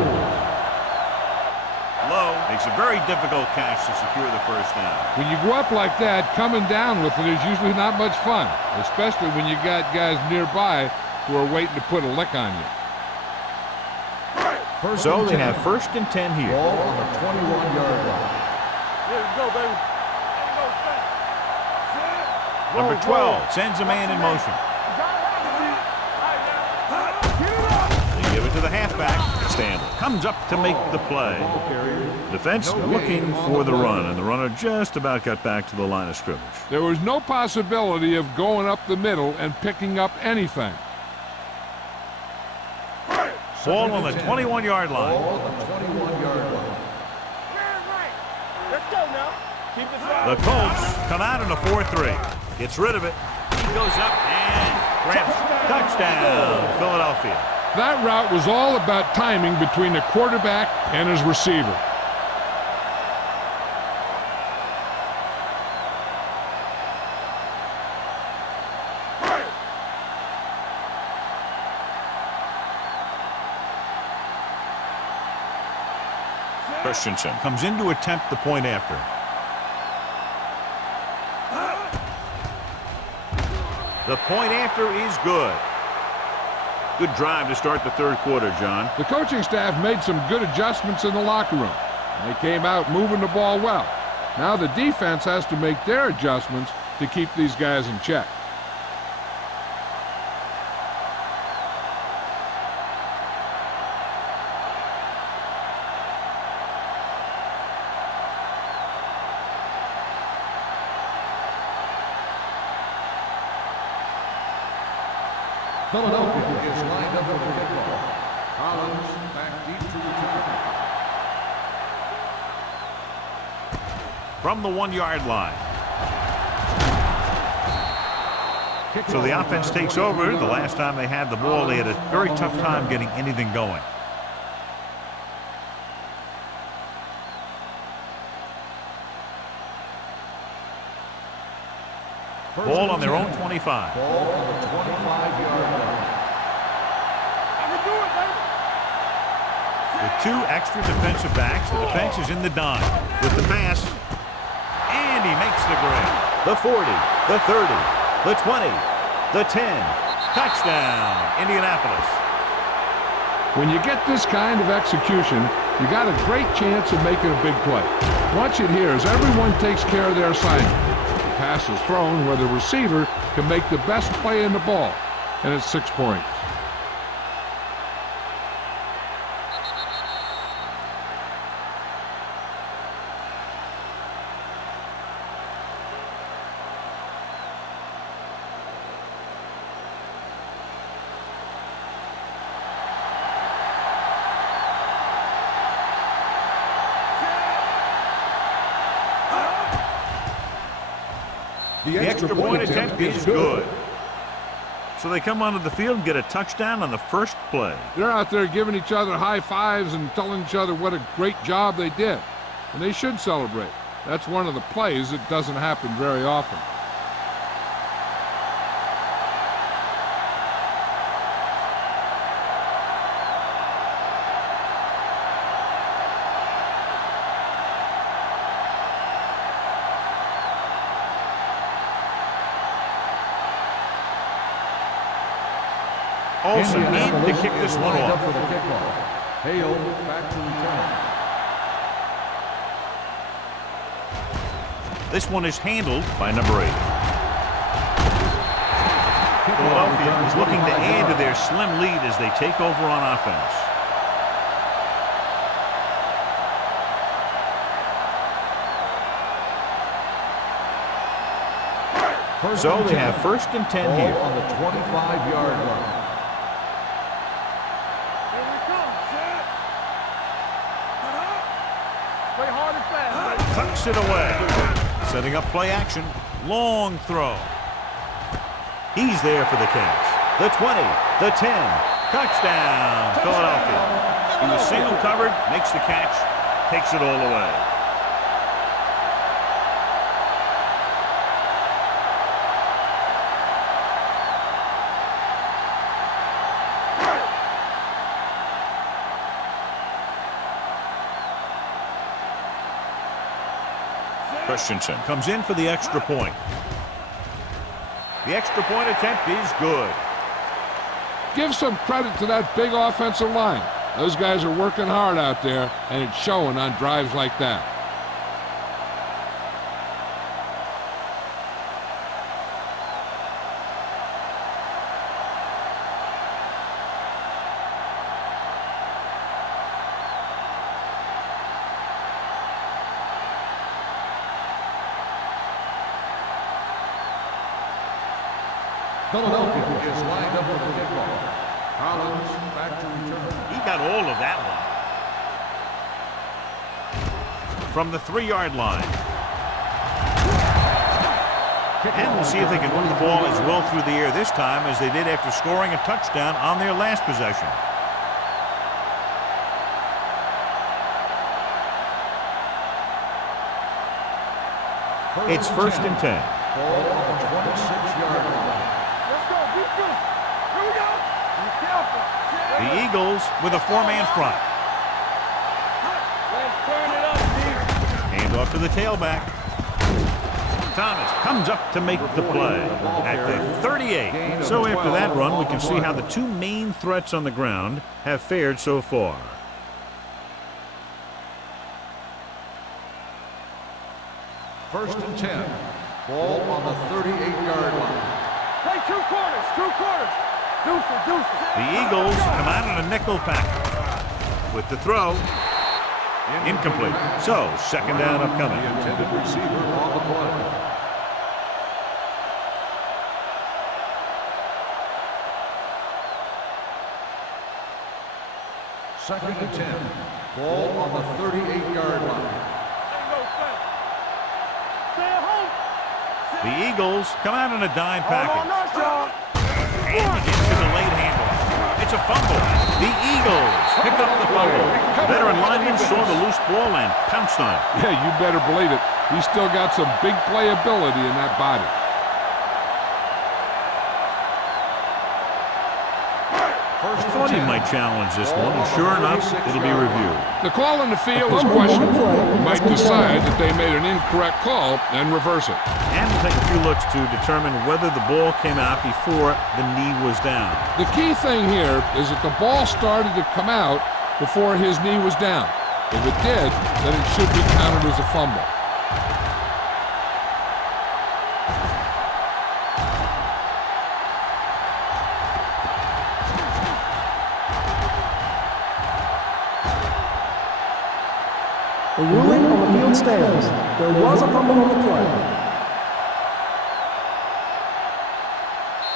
Low makes a very difficult catch to secure the first down. When you go up like that, coming down with it is usually not much fun, especially when you got guys nearby who are waiting to put a lick on you. So they have first and 10 here. Ball on the 21-yard line. Here we go, baby. Number 12 sends a man in motion. They give it to the halfback. Stanley comes up to make the play. Defense looking for the run, and the runner just about got back to the line of scrimmage. There was no possibility of going up the middle and picking up anything. Ball on the 21-yard line. Ball on the 21-yard line. Let's go now. Keep it The Colts come out in a 4-3. Gets rid of it. He goes up and grabs touchdown, Philadelphia. That route was all about timing between the quarterback and his receiver. Christensen comes in to attempt the point after. The point after is good. Good drive to start the third quarter, John. The coaching staff made some good adjustments in the locker room. They came out moving the ball well. Now the defense has to make their adjustments to keep these guys in check. Philadelphia is lined up for the kickoff. Collins back deep to return. From the 1-yard line. So the offense takes over. The last time they had the ball, they had a very tough time getting anything going. Ball on their own 25. Ball on the 25-yard line. With 2 extra defensive backs, the defense is in the dime. With the pass, and he makes the grab. The 40, the 30, the 20, the 10. Touchdown, Indianapolis. When you get this kind of execution, you got a great chance of making a big play. Watch it here as everyone takes care of their assignment. The pass is thrown where the receiver can make the best play in the ball, and it's 6 points. The extra point attempt is good. So they come onto the field and get a touchdown on the first play. They're out there giving each other high fives and telling each other what a great job they did. And they should celebrate. That's one of the plays that doesn't happen very often. Olsen need to kick this one lined off. up for the kickoff. Hale back to return. This one is handled by number 8. Philadelphia is looking to add to their slim lead as they take over on offense. So they have 1st and 10 here. Ball on the 25-yard line. Tucks it away. Setting up play action. Long throw. He's there for the catch. The 20, the 10. Touchdown, Philadelphia. He was single covered, makes the catch, takes it all away. Christensen comes in for the extra point. The extra point attempt is good. Give some credit to that big offensive line. Those guys are working hard out there, and it's showing on drives like that. Philadelphia is lined up for the kickoff. Collins back to return. He got all of that one. From the 3-yard line. And we'll see if they can move the ball as well through the air this time as they did after scoring a touchdown on their last possession. It's 1st and 10. Ball on the 26-yard line. Let's go, defense. Here we go. Be careful. The Eagles with a 4-man front. Let's turn. Off to the tailback. Thomas comes up to make the play at the 38. So after that run, we can see how the two main threats on the ground have fared so far. First and 10. Ball on the 38-yard line. Hey, two quarters. Deuces. The Eagles come out in a nickel pack with the throw. Incomplete. So, second down upcoming. The intended receiver on the play. Second and 10. Ball on the 38-yard line. The Eagles come out in a dime package. And into the late handle. It's a fumble. The Eagles pick up the fumble. Veteran lineman saw the loose ball and pounced on it. Yeah, you better believe it. He's still got some big playability in that body. I thought he might challenge this one, and sure enough, it'll be reviewed. The call in the field is questionable. You might decide that they made an incorrect call and reverse it. And we'll take a few looks to determine whether the ball came out before the knee was down. The key thing here is that the ball started to come out before his knee was down. If it did, then it should be counted as a fumble. The ruling on the field stands. There was a fumble on the play.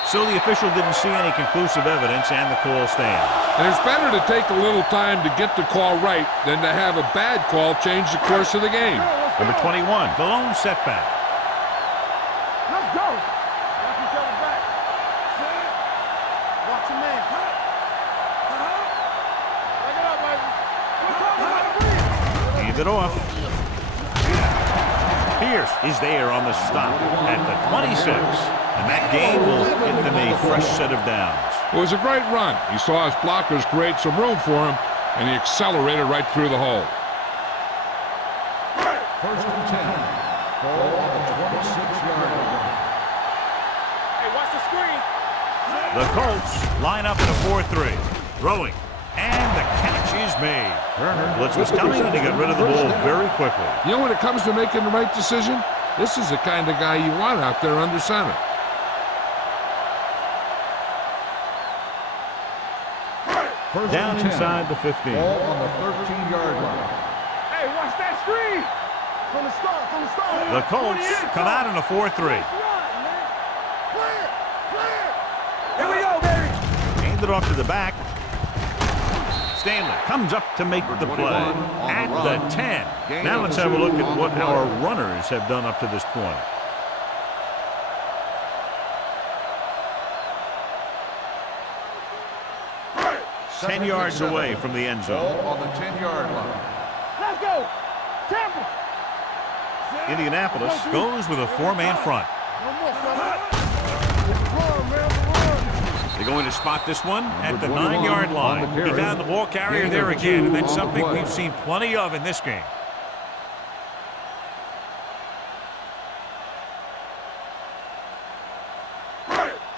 So the official didn't see any conclusive evidence, and the call stands. And it's better to take a little time to get the call right than to have a bad call change the course of the game. Number 21, the lone setback. Let's go. Watch each other back. Sit. Watch your man. Take it up, baby. Hand it off. Pierce is there on the stop at the 26. And that game will get them a fresh set of downs. It was a great run. He saw his blockers create some room for him, and he accelerated right through the hole. First and 10. Ball on the 26-yard line. Hey, watch the screen. The Colts line up in a 4-3. Throwing. And the catch is made. Blitz was coming, and he got rid of the ball very quickly. You know, when it comes to making the right decision, this is the kind of guy you want out there under center. Down inside the 15. Ball on the 13-yard line. Hey, watch that screen. From the start. The Colts come out in a 4-3. Here we go, baby. Hand it off to the back. Stanley comes up to make the play at the 10. Now let's have a look at what our runners have done up to this point. Second 10 yards and 7. away from the end zone. Ball on the 10-yard line. Let's go. Tampa. Indianapolis goes with a four-man front. They're going to spot this one at the 9-yard line. He found the ball carrier there again, and that's something we've seen plenty of in this game.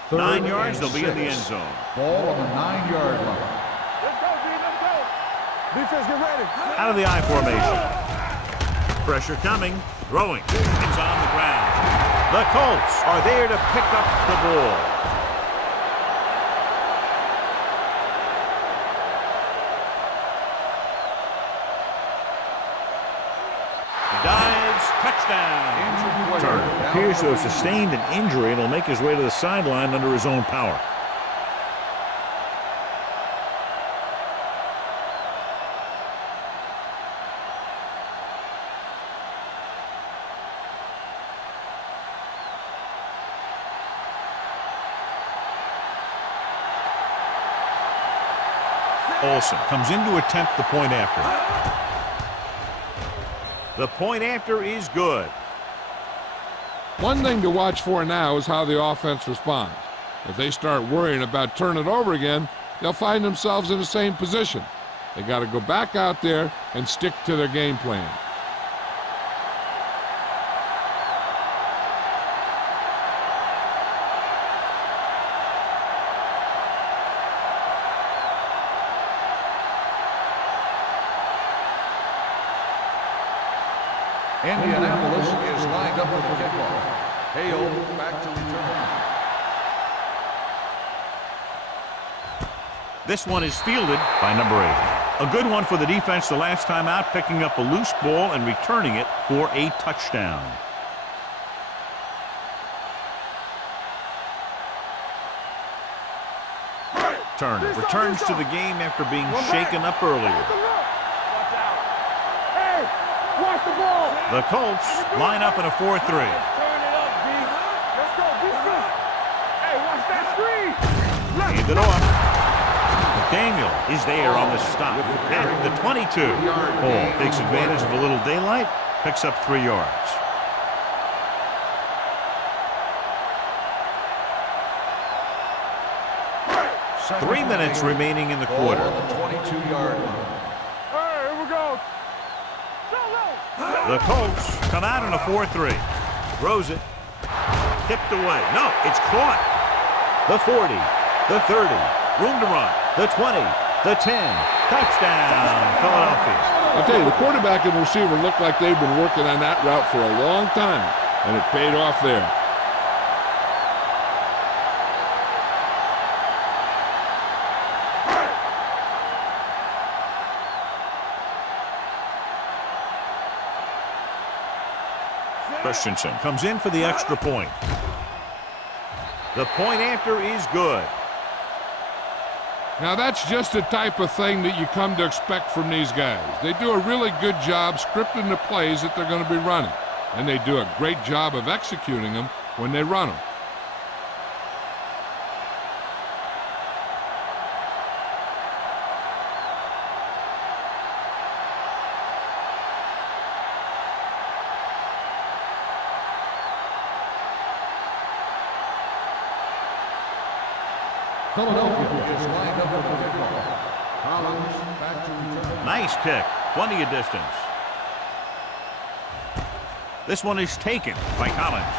Third 9 yards, and they'll be in the 6. end zone. Ball on the 9-yard line. Let's go, D. Let's go. Defense, get ready. Out of the I formation. Pressure coming. Throwing. It's on the ground. The Colts are there to pick up the ball. Dives. Touchdown. Turner appears to have sustained an injury and will make his way to the sideline under his own power. Olsen comes in to attempt the point after. The point after is good. One thing to watch for now is how the offense responds. If they start worrying about turning it over again, they'll find themselves in the same position. They got to go back out there and stick to their game plan. Indianapolis is lined up for the kickoff. Hale back to return. This one is fielded by number 8. A good one for the defense the last time out, picking up a loose ball and returning it for a touchdown. Turner returns to the game after being shaken up earlier. Watch the ball. The Colts line up in a 4-3. Turn it up, B. Let's go, B. Hey, watch that screen. Hand it off. McDaniel is there on the stop at the 22. Ball takes advantage of a little daylight, picks up 3 yards. Second 3 minutes remaining in the quarter. Ball on the 22-yard line. Hey, here we go. The Colts come out in a 4-3. Throws it. Tipped away. No, it's caught. The 40. The 30. Room to run. The 20. The 10. Touchdown, Philadelphia. I'll tell you, the quarterback and receiver look like they've been working on that route for a long time, and it paid off there. Christensen comes in for the extra point. The point after is good. Now that's just the type of thing that you come to expect from these guys. They do a really good job scripting the plays that they're going to be running, and they do a great job of executing them when they run them. Philadelphia is lined up for the kickoff. Collins back to return. Nice kick. Plenty of distance. This one is taken by Collins.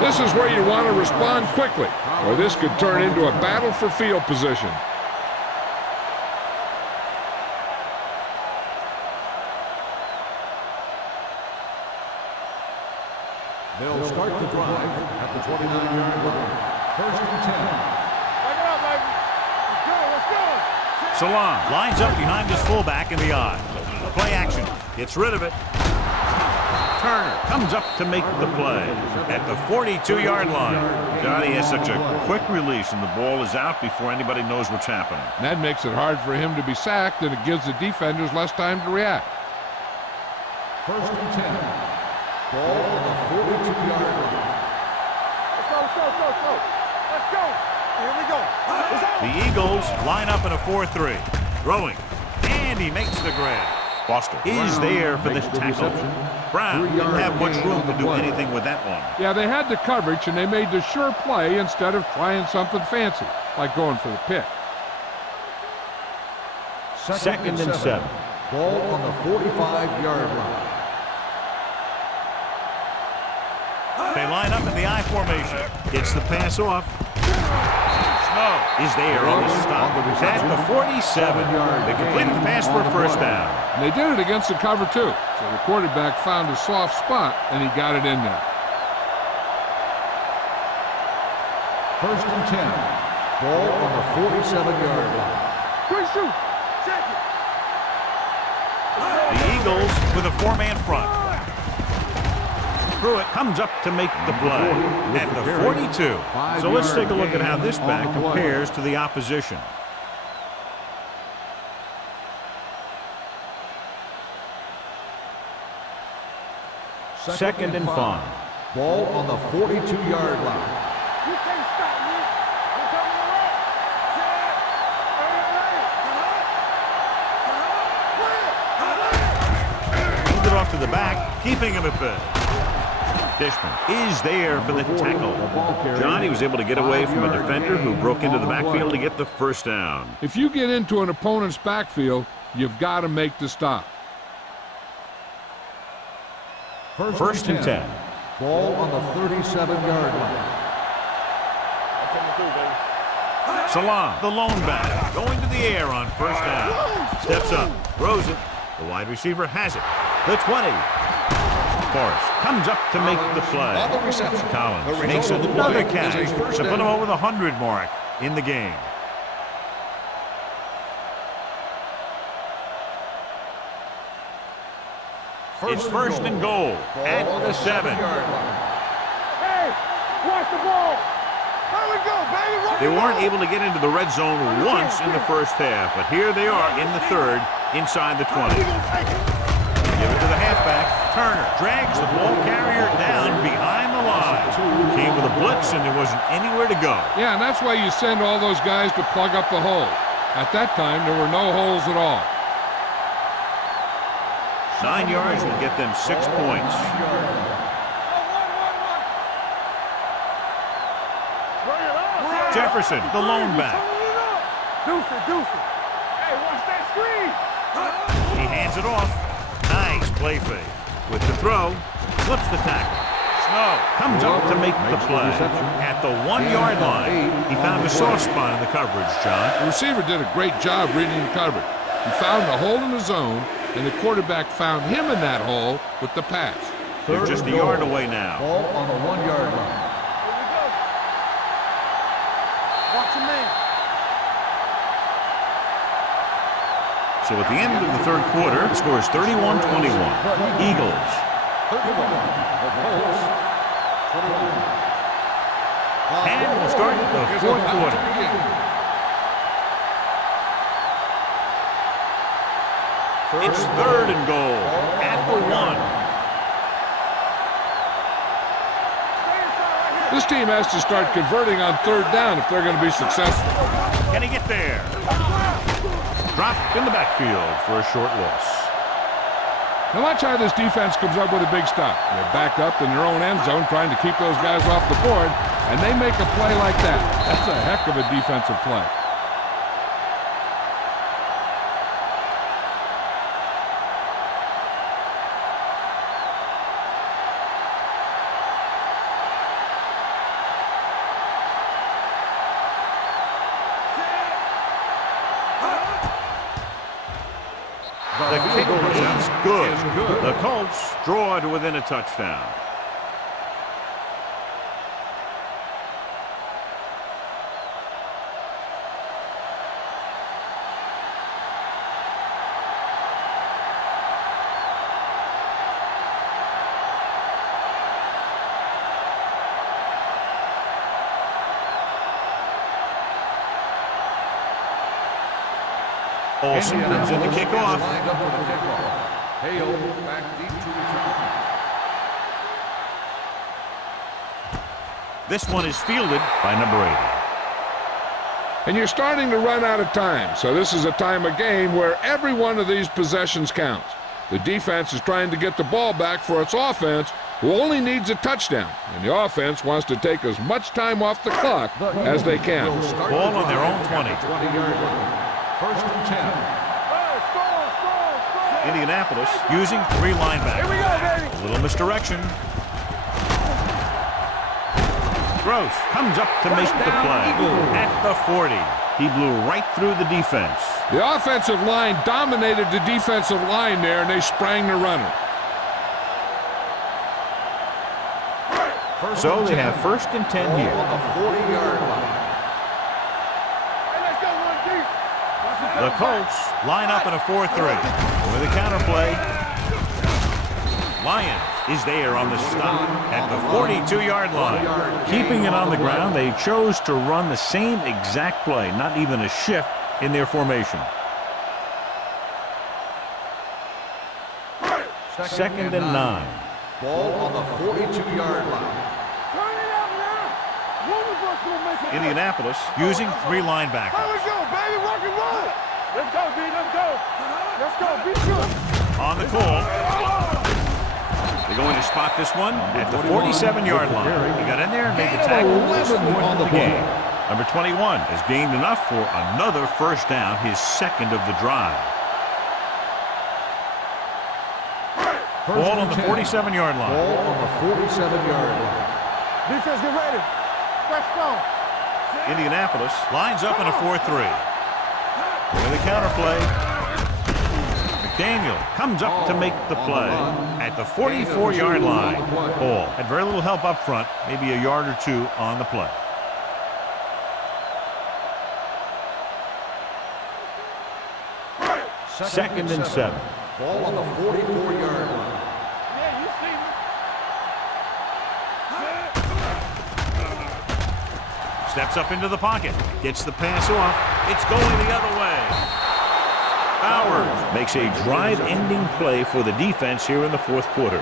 This is where you want to respond quickly, or this could turn into a battle for field position. They'll start the drive at the 29-yard line. First and 10. Back it up, baby. Let's go. Salon lines up behind his fullback in the I. Play action. Gets rid of it. Turner comes up to make the play at the 42-yard line. Johnny has such a quick release, and the ball is out before anybody knows what's happening. And that makes it hard for him to be sacked, and it gives the defenders less time to react. First and 10. Ball on the 42-yard line. Let's go. Let's go. Here we go. The Eagles line up in a 4-3. Throwing. And he makes the grab. Foster is there for the tackle. Brown didn't have much room to do anything with that one. Yeah, they had the coverage, and they made the sure play instead of trying something fancy, like going for the pick. Second and 7. Ball on the 45-yard line. They line up in the I formation. Gets the pass off. Snow is there on the stop at the 47. They completed the pass for a first down. And they did it against the cover, too. So the quarterback found a soft spot, and he got it in there. First and 10. Ball on the 47-yard line. Quick shoot. Check it. The Eagles with a 4-man front. Pruitt comes up to make the play at the 42. So let's take a look at how this back compares to the opposition. Second and 5. Ball on the 42-yard line. You can't stop me. I'm coming around. Hand it off to the back, keeping him at bay. Dishman is there for the tackle. Johnny was able to get away from a defender who broke into the backfield to get the first down. If you get into an opponent's backfield, you've got to make the stop. First and 10. Ball on the 37-yard line. Salon, the lone back, going to the air on first down. Steps up, throws it. The wide receiver has it. The 20. Forrest comes up to make the play. On the reception, Collins the makes result of the another play is catch a first to put him down. over the 100 mark in the game. It's first and goal at the 7. Hey, watch the ball. There we go, baby. Rock They and weren't roll. able to get into the red zone once in the first half, but here they are in the third inside the 20. We gonna take it. Give it to the halfback. Turner drags the ball carrier down behind the line. Came with a blitz, and there wasn't anywhere to go. Yeah, and that's why you send all those guys to plug up the hole. At that time, there were no holes at all. 9 yards will get them 6 points. Jefferson, the lone back. Deuce it. Hey, watch that screen. He hands it off. Nice play fake. With the throw, flips the tackle. Snow comes up to make the play. At the 1-yard line, he found a soft spot in the coverage, John. The receiver did a great job reading the coverage. He found the hole in the zone, and the quarterback found him in that hole with the pass. They're just a yard away now. Ball on the 1-yard line. Here we go. Watch your man. So at the end of the third quarter, the score is 31-21. Eagles. 31. The Colts. 21. And we'll start the fourth quarter. It's third and goal at the 1. This team has to start converting on third down if they're going to be successful. Can he get there? Dropped in the backfield for a short loss. Now watch how this defense comes up with a big stop. They're backed up in their own end zone trying to keep those guys off the board, and they make a play like that. That's a heck of a defensive play. The kick is good. The Colts draw to within a touchdown. Olsen comes in to kick off. Lined up for the kickoff. Hale back deep to return. This one is fielded by number 80. And you're starting to run out of time, so this is a time of game where every one of these possessions counts. The defense is trying to get the ball back for its offense, who only needs a touchdown, and the offense wants to take as much time off the clock as they can. Ball on their own 20. 20-yard line. First and 10. Indianapolis using 3 linebackers. Here we go, baby. A little misdirection. Gross comes up to make the play at the 40. He blew right through the defense. The offensive line dominated the defensive line there, and they sprang the runner. So they have first and 10 Ball here. on the 40-yard line. Hey, let's go, one deep. The Colts line up in a 4-3. With a counterplay, Lyons is there on the stop at the 42-yard line. Keeping it on the ground, they chose to run the same exact play, not even a shift in their formation. Second and 9. Ball on the 42-yard line. Turn it up now. One of us gonna make it. Indianapolis using 3 There linebackers. we go, baby. Rock and roll. Let's go, B. Let's go. Let's go. Be good. On the call. They're going to spot this one at the 47-yard line. He got in there and made the tackle. His 4th of the game. Number 21 has gained enough for another first down, his 2nd of the drive. Ball on the 47-yard line. Ball on the 47-yard line. Defense, get ready. Let's go. Indianapolis lines up in a 4-3. With a counterplay. The McDaniel comes up to make the play at the 44-yard line. Ball had very little help up front, maybe a yard or two on the play. Second and 7. Ball on the 44-yard line. Yeah, you see me. Steps up into the pocket. Gets the pass off. It's going the other way. Bowers makes a drive-ending play for the defense here in the fourth quarter.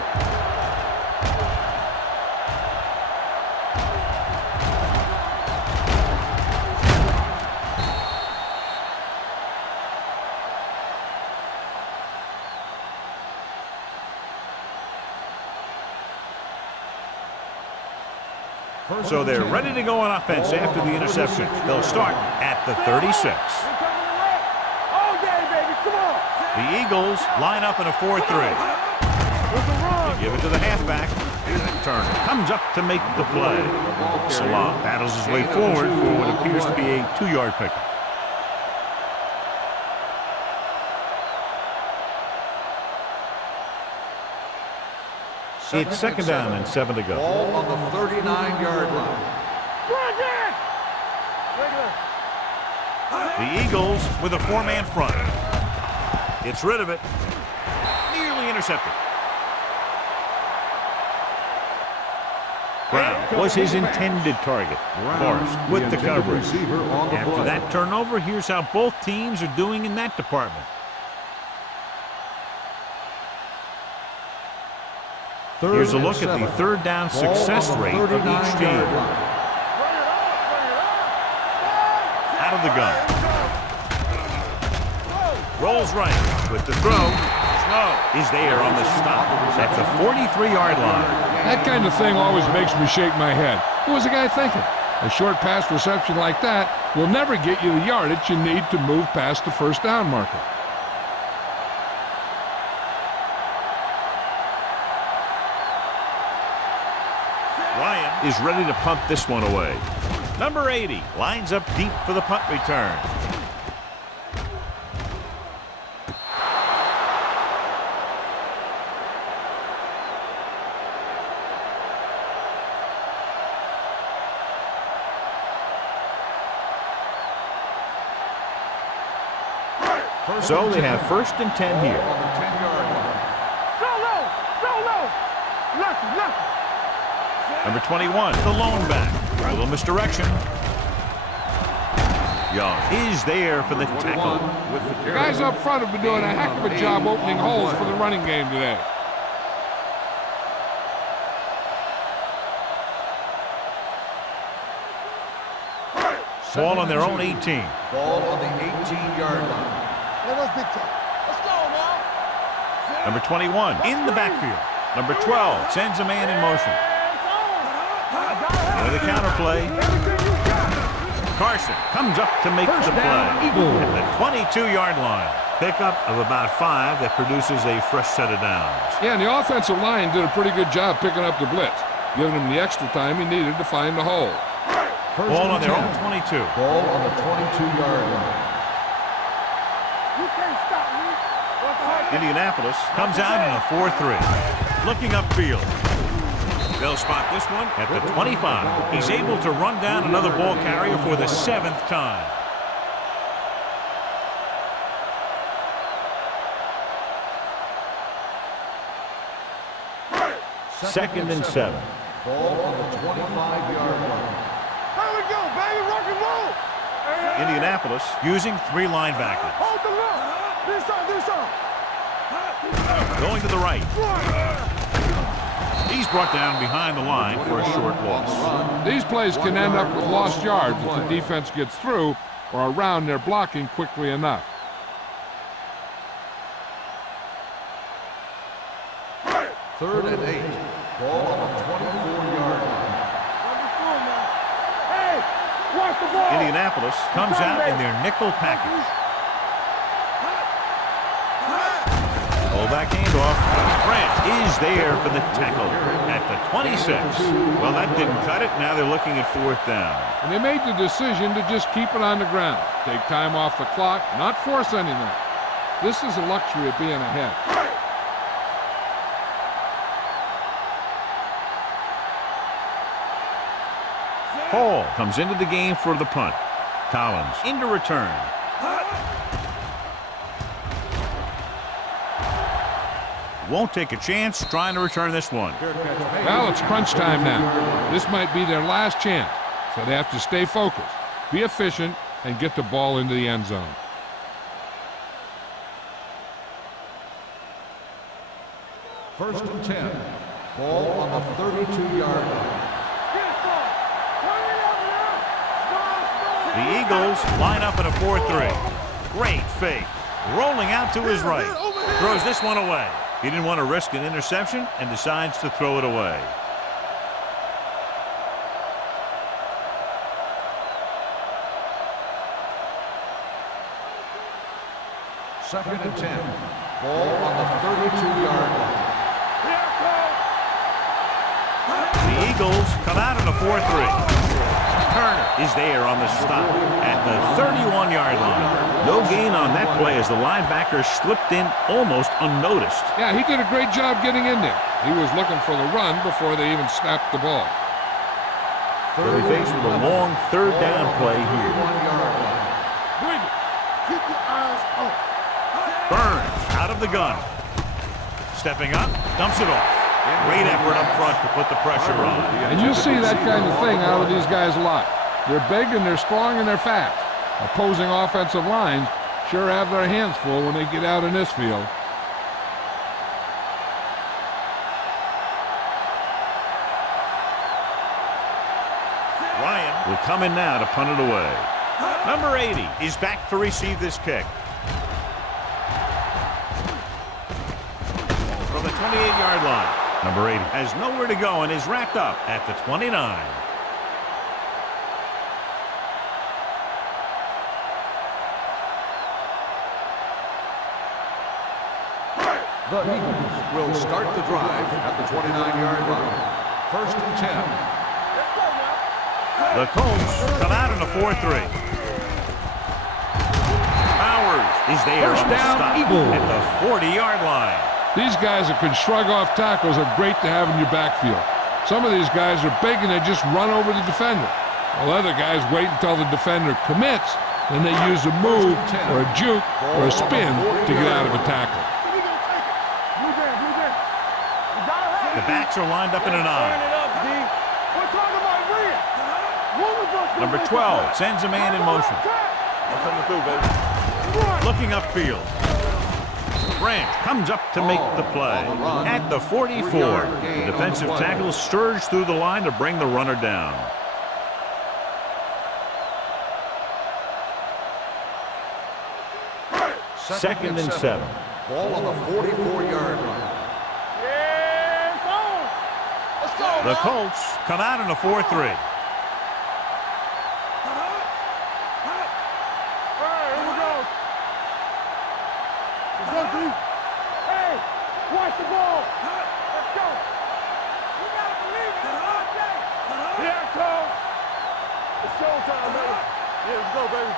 So they're ready to go on offense after the interception. They'll start at the 36. All day, baby. Come on. The Eagles line up in a 4-3. They give it to the halfback. Turner comes up to make the play. Salah battles his way forward for what appears to be a 2-yard pickup. It's second down and 7 to go. Ball on the 39-yard line. The Eagles with a 4-man front. Gets rid of it. Nearly intercepted. Brown was his intended target. Forrest with the coverage. After that turnover, here's how both teams are doing in that department. Here's a look at the third down success rate of each team. Out of the gun. Rolls right with the throw. Snow is there on the stop. That's a 43-yard line. That kind of thing always makes me shake my head. What was the guy thinking? A short pass reception like that will never get you the yardage you need to move past the first down marker. Ryan is ready to punt this one away. Number 80 lines up deep for the punt return. So they have first and 10 here. Number 21, the lone back. A little misdirection. Young is there for the tackle. The guys up front have been doing a heck of a job opening holes for the running game today. Ball on their own 18. Ball on the 18-yard line. Let's go now. Number 21 in the backfield. Number 12 sends a man in motion. With a counter play. Carson comes up to make the play at the 22-yard line. Pickup of about 5 that produces a fresh set of downs. Yeah, and the offensive line did a pretty good job picking up the blitz, giving him the extra time he needed to find the hole. Ball on their own 22. Ball on the 22-yard line. You can't stop me. Indianapolis comes out in a 4-3. Looking upfield. They'll spot this one at the 25. He's able to run down another ball carrier for the 7th time. Second and 7. Ball on the 25-yard line. Here we go, baby. Rock and roll. Indianapolis using 3 linebackers. Hold the look. This side. Going to the right. He's brought down behind the line for a short loss. These plays can end up with lost yards if the defense gets through or around their blocking quickly enough. Third and 8. Ball on the 24-yard line. Hey, watch the ball. Indianapolis comes out in their nickel package. Fullback handoff. Grant is there for the tackle at the 26. Well, that didn't cut it. Now they're looking at 4th down. And they made the decision to just keep it on the ground. Take time off the clock, not force anything. This is the luxury of being ahead. Hall comes into the game for the punt. Collins into return. Won't take a chance trying to return this one. Well, it's crunch time now. This might be their last chance, so they have to stay focused, be efficient, and get the ball into the end zone. First and 10. Ball on the 32-yard line. The Eagles line up in a 4-3. Great fake. Rolling out to his right. Throws this one away. He didn't want to risk an interception and decides to throw it away. Second and 10. Ball on the 32-yard line. The Eagles come out in a 4-3. Turner is there on the stop at the 31-yard line. No gain on that play as the linebacker slipped in almost unnoticed. Yeah, he did a great job getting in there. He was looking for the run before they even snapped the ball. They'll be faced with a long third down play here. Bring it. Keep your eyes up. Burns out of the gun. Stepping up, dumps it off. Great effort up front to put the pressure on. And you see that kind of thing out of these guys a lot. They're big and they're strong and they're fast. Opposing offensive lines sure have their hands full when they get out in this field. Ryan will come in now to punt it away. Number 80 is back to receive this kick. From the 28-yard line. Number 80 has nowhere to go and is wrapped up at the 29. The Eagles will start the drive at the 29-yard line. First and 10. The Colts come out in a 4-3. Powers is there First on the down, stop Eagles. at the 40-yard line. These guys that can shrug off tackles are great to have in your backfield. Some of these guys are big and they just run over the defender. While other guys wait until the defender commits, then they use a move or a juke or a spin to get out of a tackle. The backs are lined up in an I. Number 12 sends a man in motion. Looking upfield. Branch comes up to make the play. At the 44, the defensive tackle surged through the line to bring the runner down. Second and 7. Ball on the 44-yard line. The Colts come out in a 4-3. Watch the ball. Let's go. You gotta believe it. Here it comes. It's showtime, baby. Yeah, let's go, baby.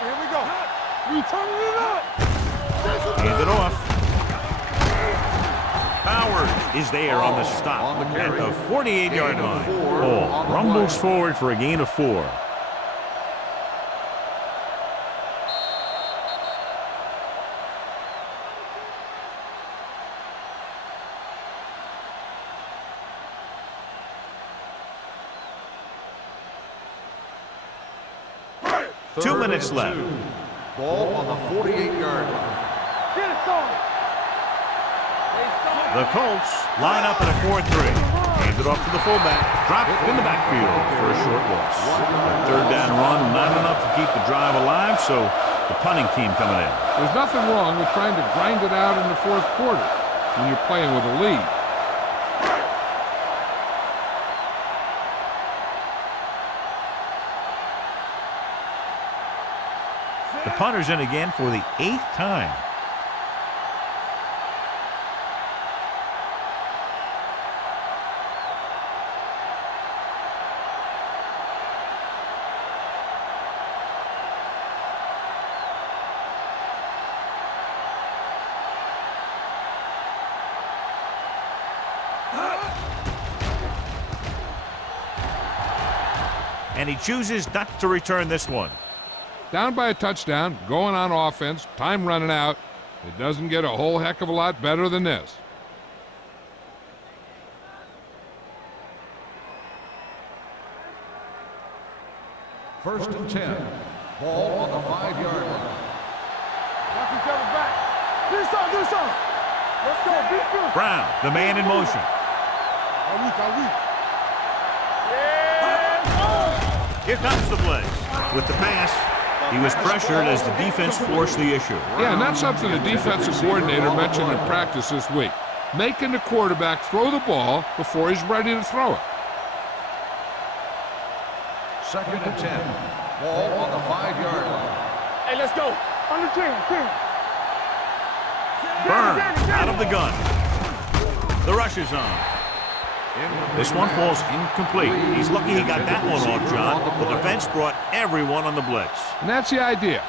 Here we go. We turning it up. Hand it off. Powers is there on the stop at the 48-yard line. Ball rumbles forward for a gain of 4. Two minutes left. Ball on the 48-yard line. Get it, son. The Colts line up in a 4-3. Hands it off to the fullback. Dropped in the backfield for a short loss. A third down run, not enough to keep the drive alive, so the punting team coming in. There's nothing wrong with trying to grind it out in the fourth quarter when you're playing with a lead. The punter's in again for the 8th time. And he chooses not to return this one. Down by a touchdown, going on offense, time running out. It doesn't get a whole heck of a lot better than this. First and 10. Ball on the 5-yard line. Watch each other back. Do something. Let's go. Be good. Brown, the man in motion. Here comes the blitz. With the pass, he was pressured as the defense forced the issue. Yeah, and that's something the defensive coordinator mentioned in practice this week. Making the quarterback throw the ball before he's ready to throw it. Second and 10. Ball on the 5-yard line. Hey, let's go. On the 10. Burns out of the gun. The rush is on. This one falls incomplete. He's lucky he got that one off, John. The defense brought everyone on the blitz. And that's the idea.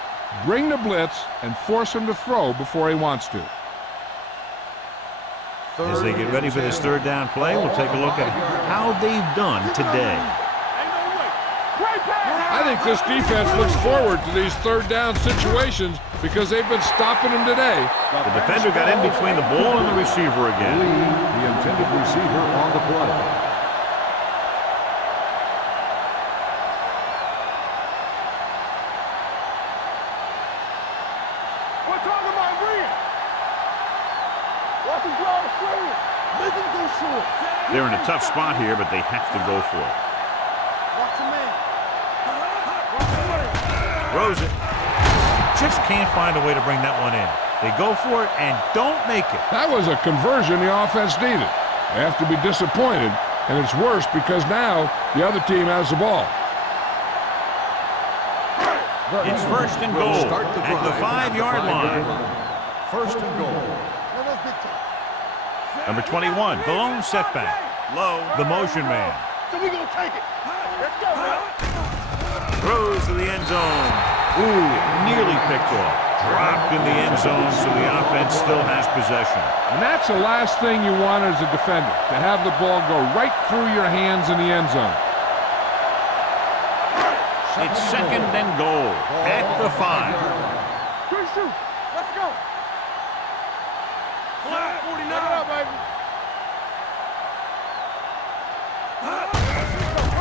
Bring the blitz and force him to throw before he wants to. As they get ready for this third down play, we'll take a look at how they've done today. I think this defense looks forward to these third down situations because they've been stopping them today. The defender got in between the ball and the receiver again. The intended receiver on the play. We're talking about Green. Watch him draw the screen. Make him go short. They're in a tough spot here, but they have to go for it. Watch him in. Throws it. Just can't find a way to bring that one in. They go for it and don't make it. That was a conversion the offense needed. They have to be disappointed, and it's worse because now the other team has the ball. It's first and goal at the 5-yard line. First and goal. Number 21, the lone setback. Low, the motion man. So we gonna take it. Let's go, man. Throws to the end zone. Ooh, nearly picked off. Dropped in the end zone, so the offense still has possession. And that's the last thing you want as a defender, to have the ball go right through your hands in the end zone. It's second and goal at the 5. Good shoot. Let's go. 49 up, baby.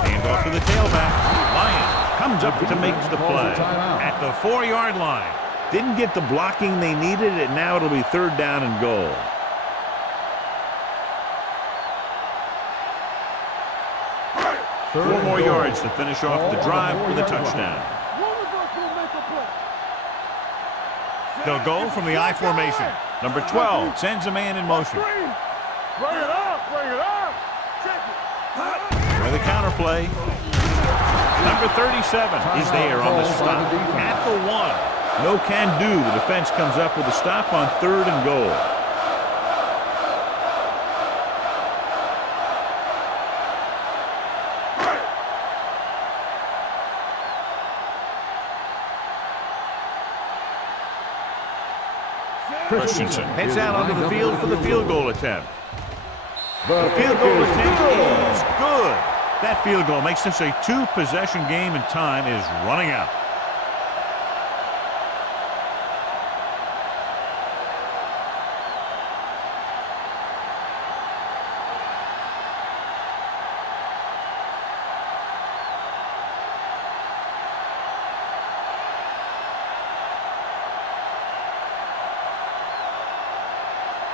Hand off to the tailback. Lions comes up to make the play at the 4-yard line. Didn't get the blocking they needed, and now it'll be third down and goal. Four more yards to finish off the drive with a touchdown. They'll go from the I formation. Number 12 sends a man in motion. Bring it up. For the counterplay. Number 37 is there on the stop at the 1. No can do. The defense comes up with a stop on third and goal. Christensen heads out onto the field for the field goal attempt. The field goal attempt is good. That field goal makes this a 2-possession game, and time is running out.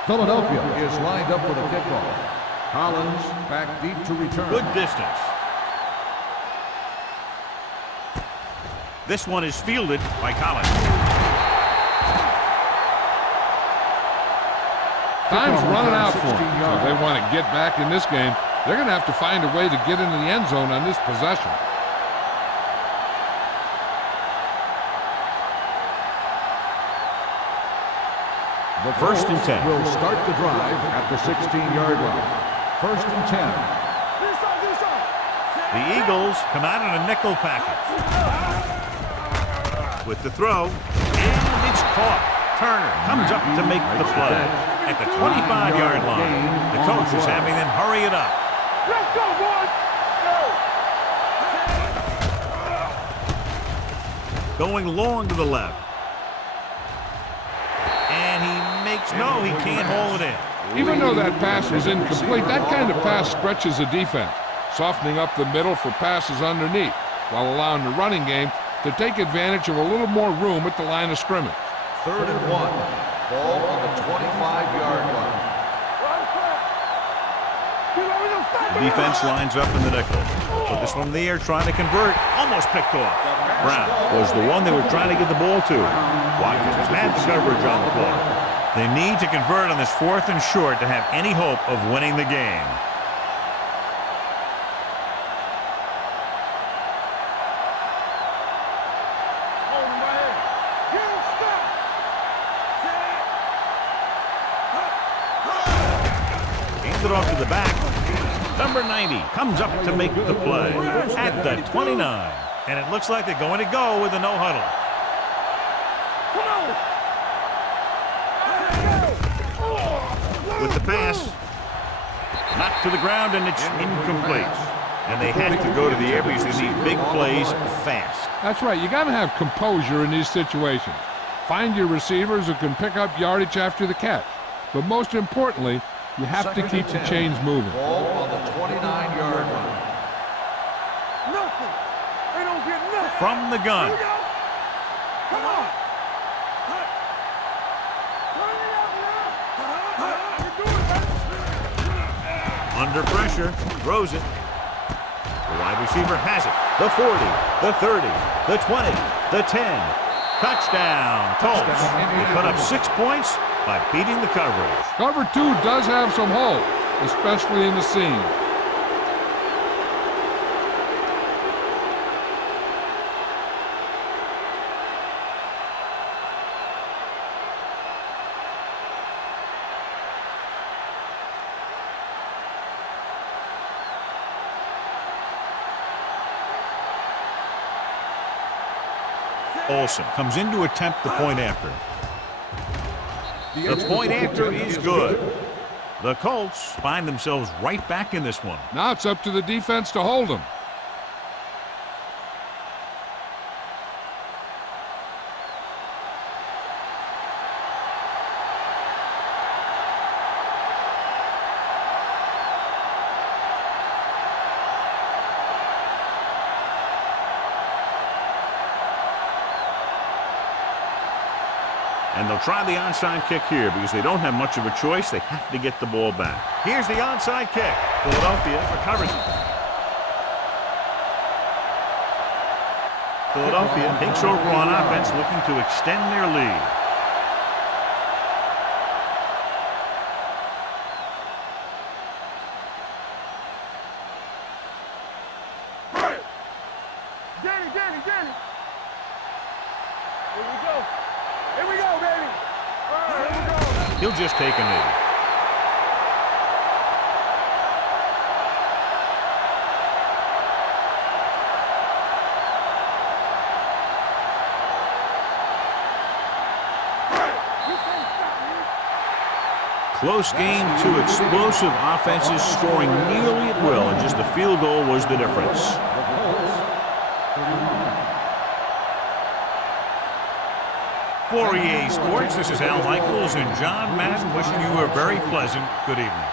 Philadelphia is lined up for the kickoff. Collins back deep to return. Good distance. This one is fielded by Collins. Time's running out for them. So if they want to get back in this game, they're going to have to find a way to get into the end zone on this possession. The First and 10. will start the drive at the 16-yard line. First and 10. The Eagles come out in a nickel package. With the throw, and it's caught. Turner comes up to make the play. at the 25-yard line. The coach is having them hurry it up. Let's go, boys! Go! Going long to the left. And he makes, no, he can't hold it in. Even though that pass was incomplete, that kind of pass stretches a defense, softening up the middle for passes underneath, while allowing the running game to take advantage of a little more room at the line of scrimmage. 3rd and 1. Ball on the 25-yard line. The defense lines up in the nickel. Put this one in the air, trying to convert. Almost picked off. Brown was the one they were trying to get the ball to. Watkins had the coverage on the play. They need to convert on this 4th and short to have any hope of winning the game. Hands it off to the back. Number 90 comes up to make the play at the 29. And it looks like they're going to go with a no huddle. With the pass, knocked to the ground, and it's incomplete. And they have to go to the air because they need big plays fast. That's right. You got to have composure in these situations. Find your receivers who can pick up yardage after the catch. But most importantly, you have to keep the chains moving. Ball on the 29-yard line. Nothing! They don't get nothing! From the gun. Here we go! Come on! Under pressure, throws it. The wide receiver has it. The 40, the 30, the 20, the 10. Touchdown, Colts. They put up 6 points by beating the coverage. Cover 2 does have some hope, especially in the seam. Olsen comes in to attempt the point after. The point after is good. The Colts find themselves right back in this one. Now it's up to the defense to hold them. And they'll try the onside kick here because they don't have much of a choice. They have to get the ball back. Here's the onside kick. Philadelphia recovers it. Philadelphia takes over on offense, looking to extend their lead. Danny! Here we go! Here we go, baby! All right, here we go! He'll just take a knee. Close game, two explosive offenses scoring nearly at will, and just a field goal was the difference. For EA Sports, this is Al Michaels and John Madden wishing you a very pleasant good evening.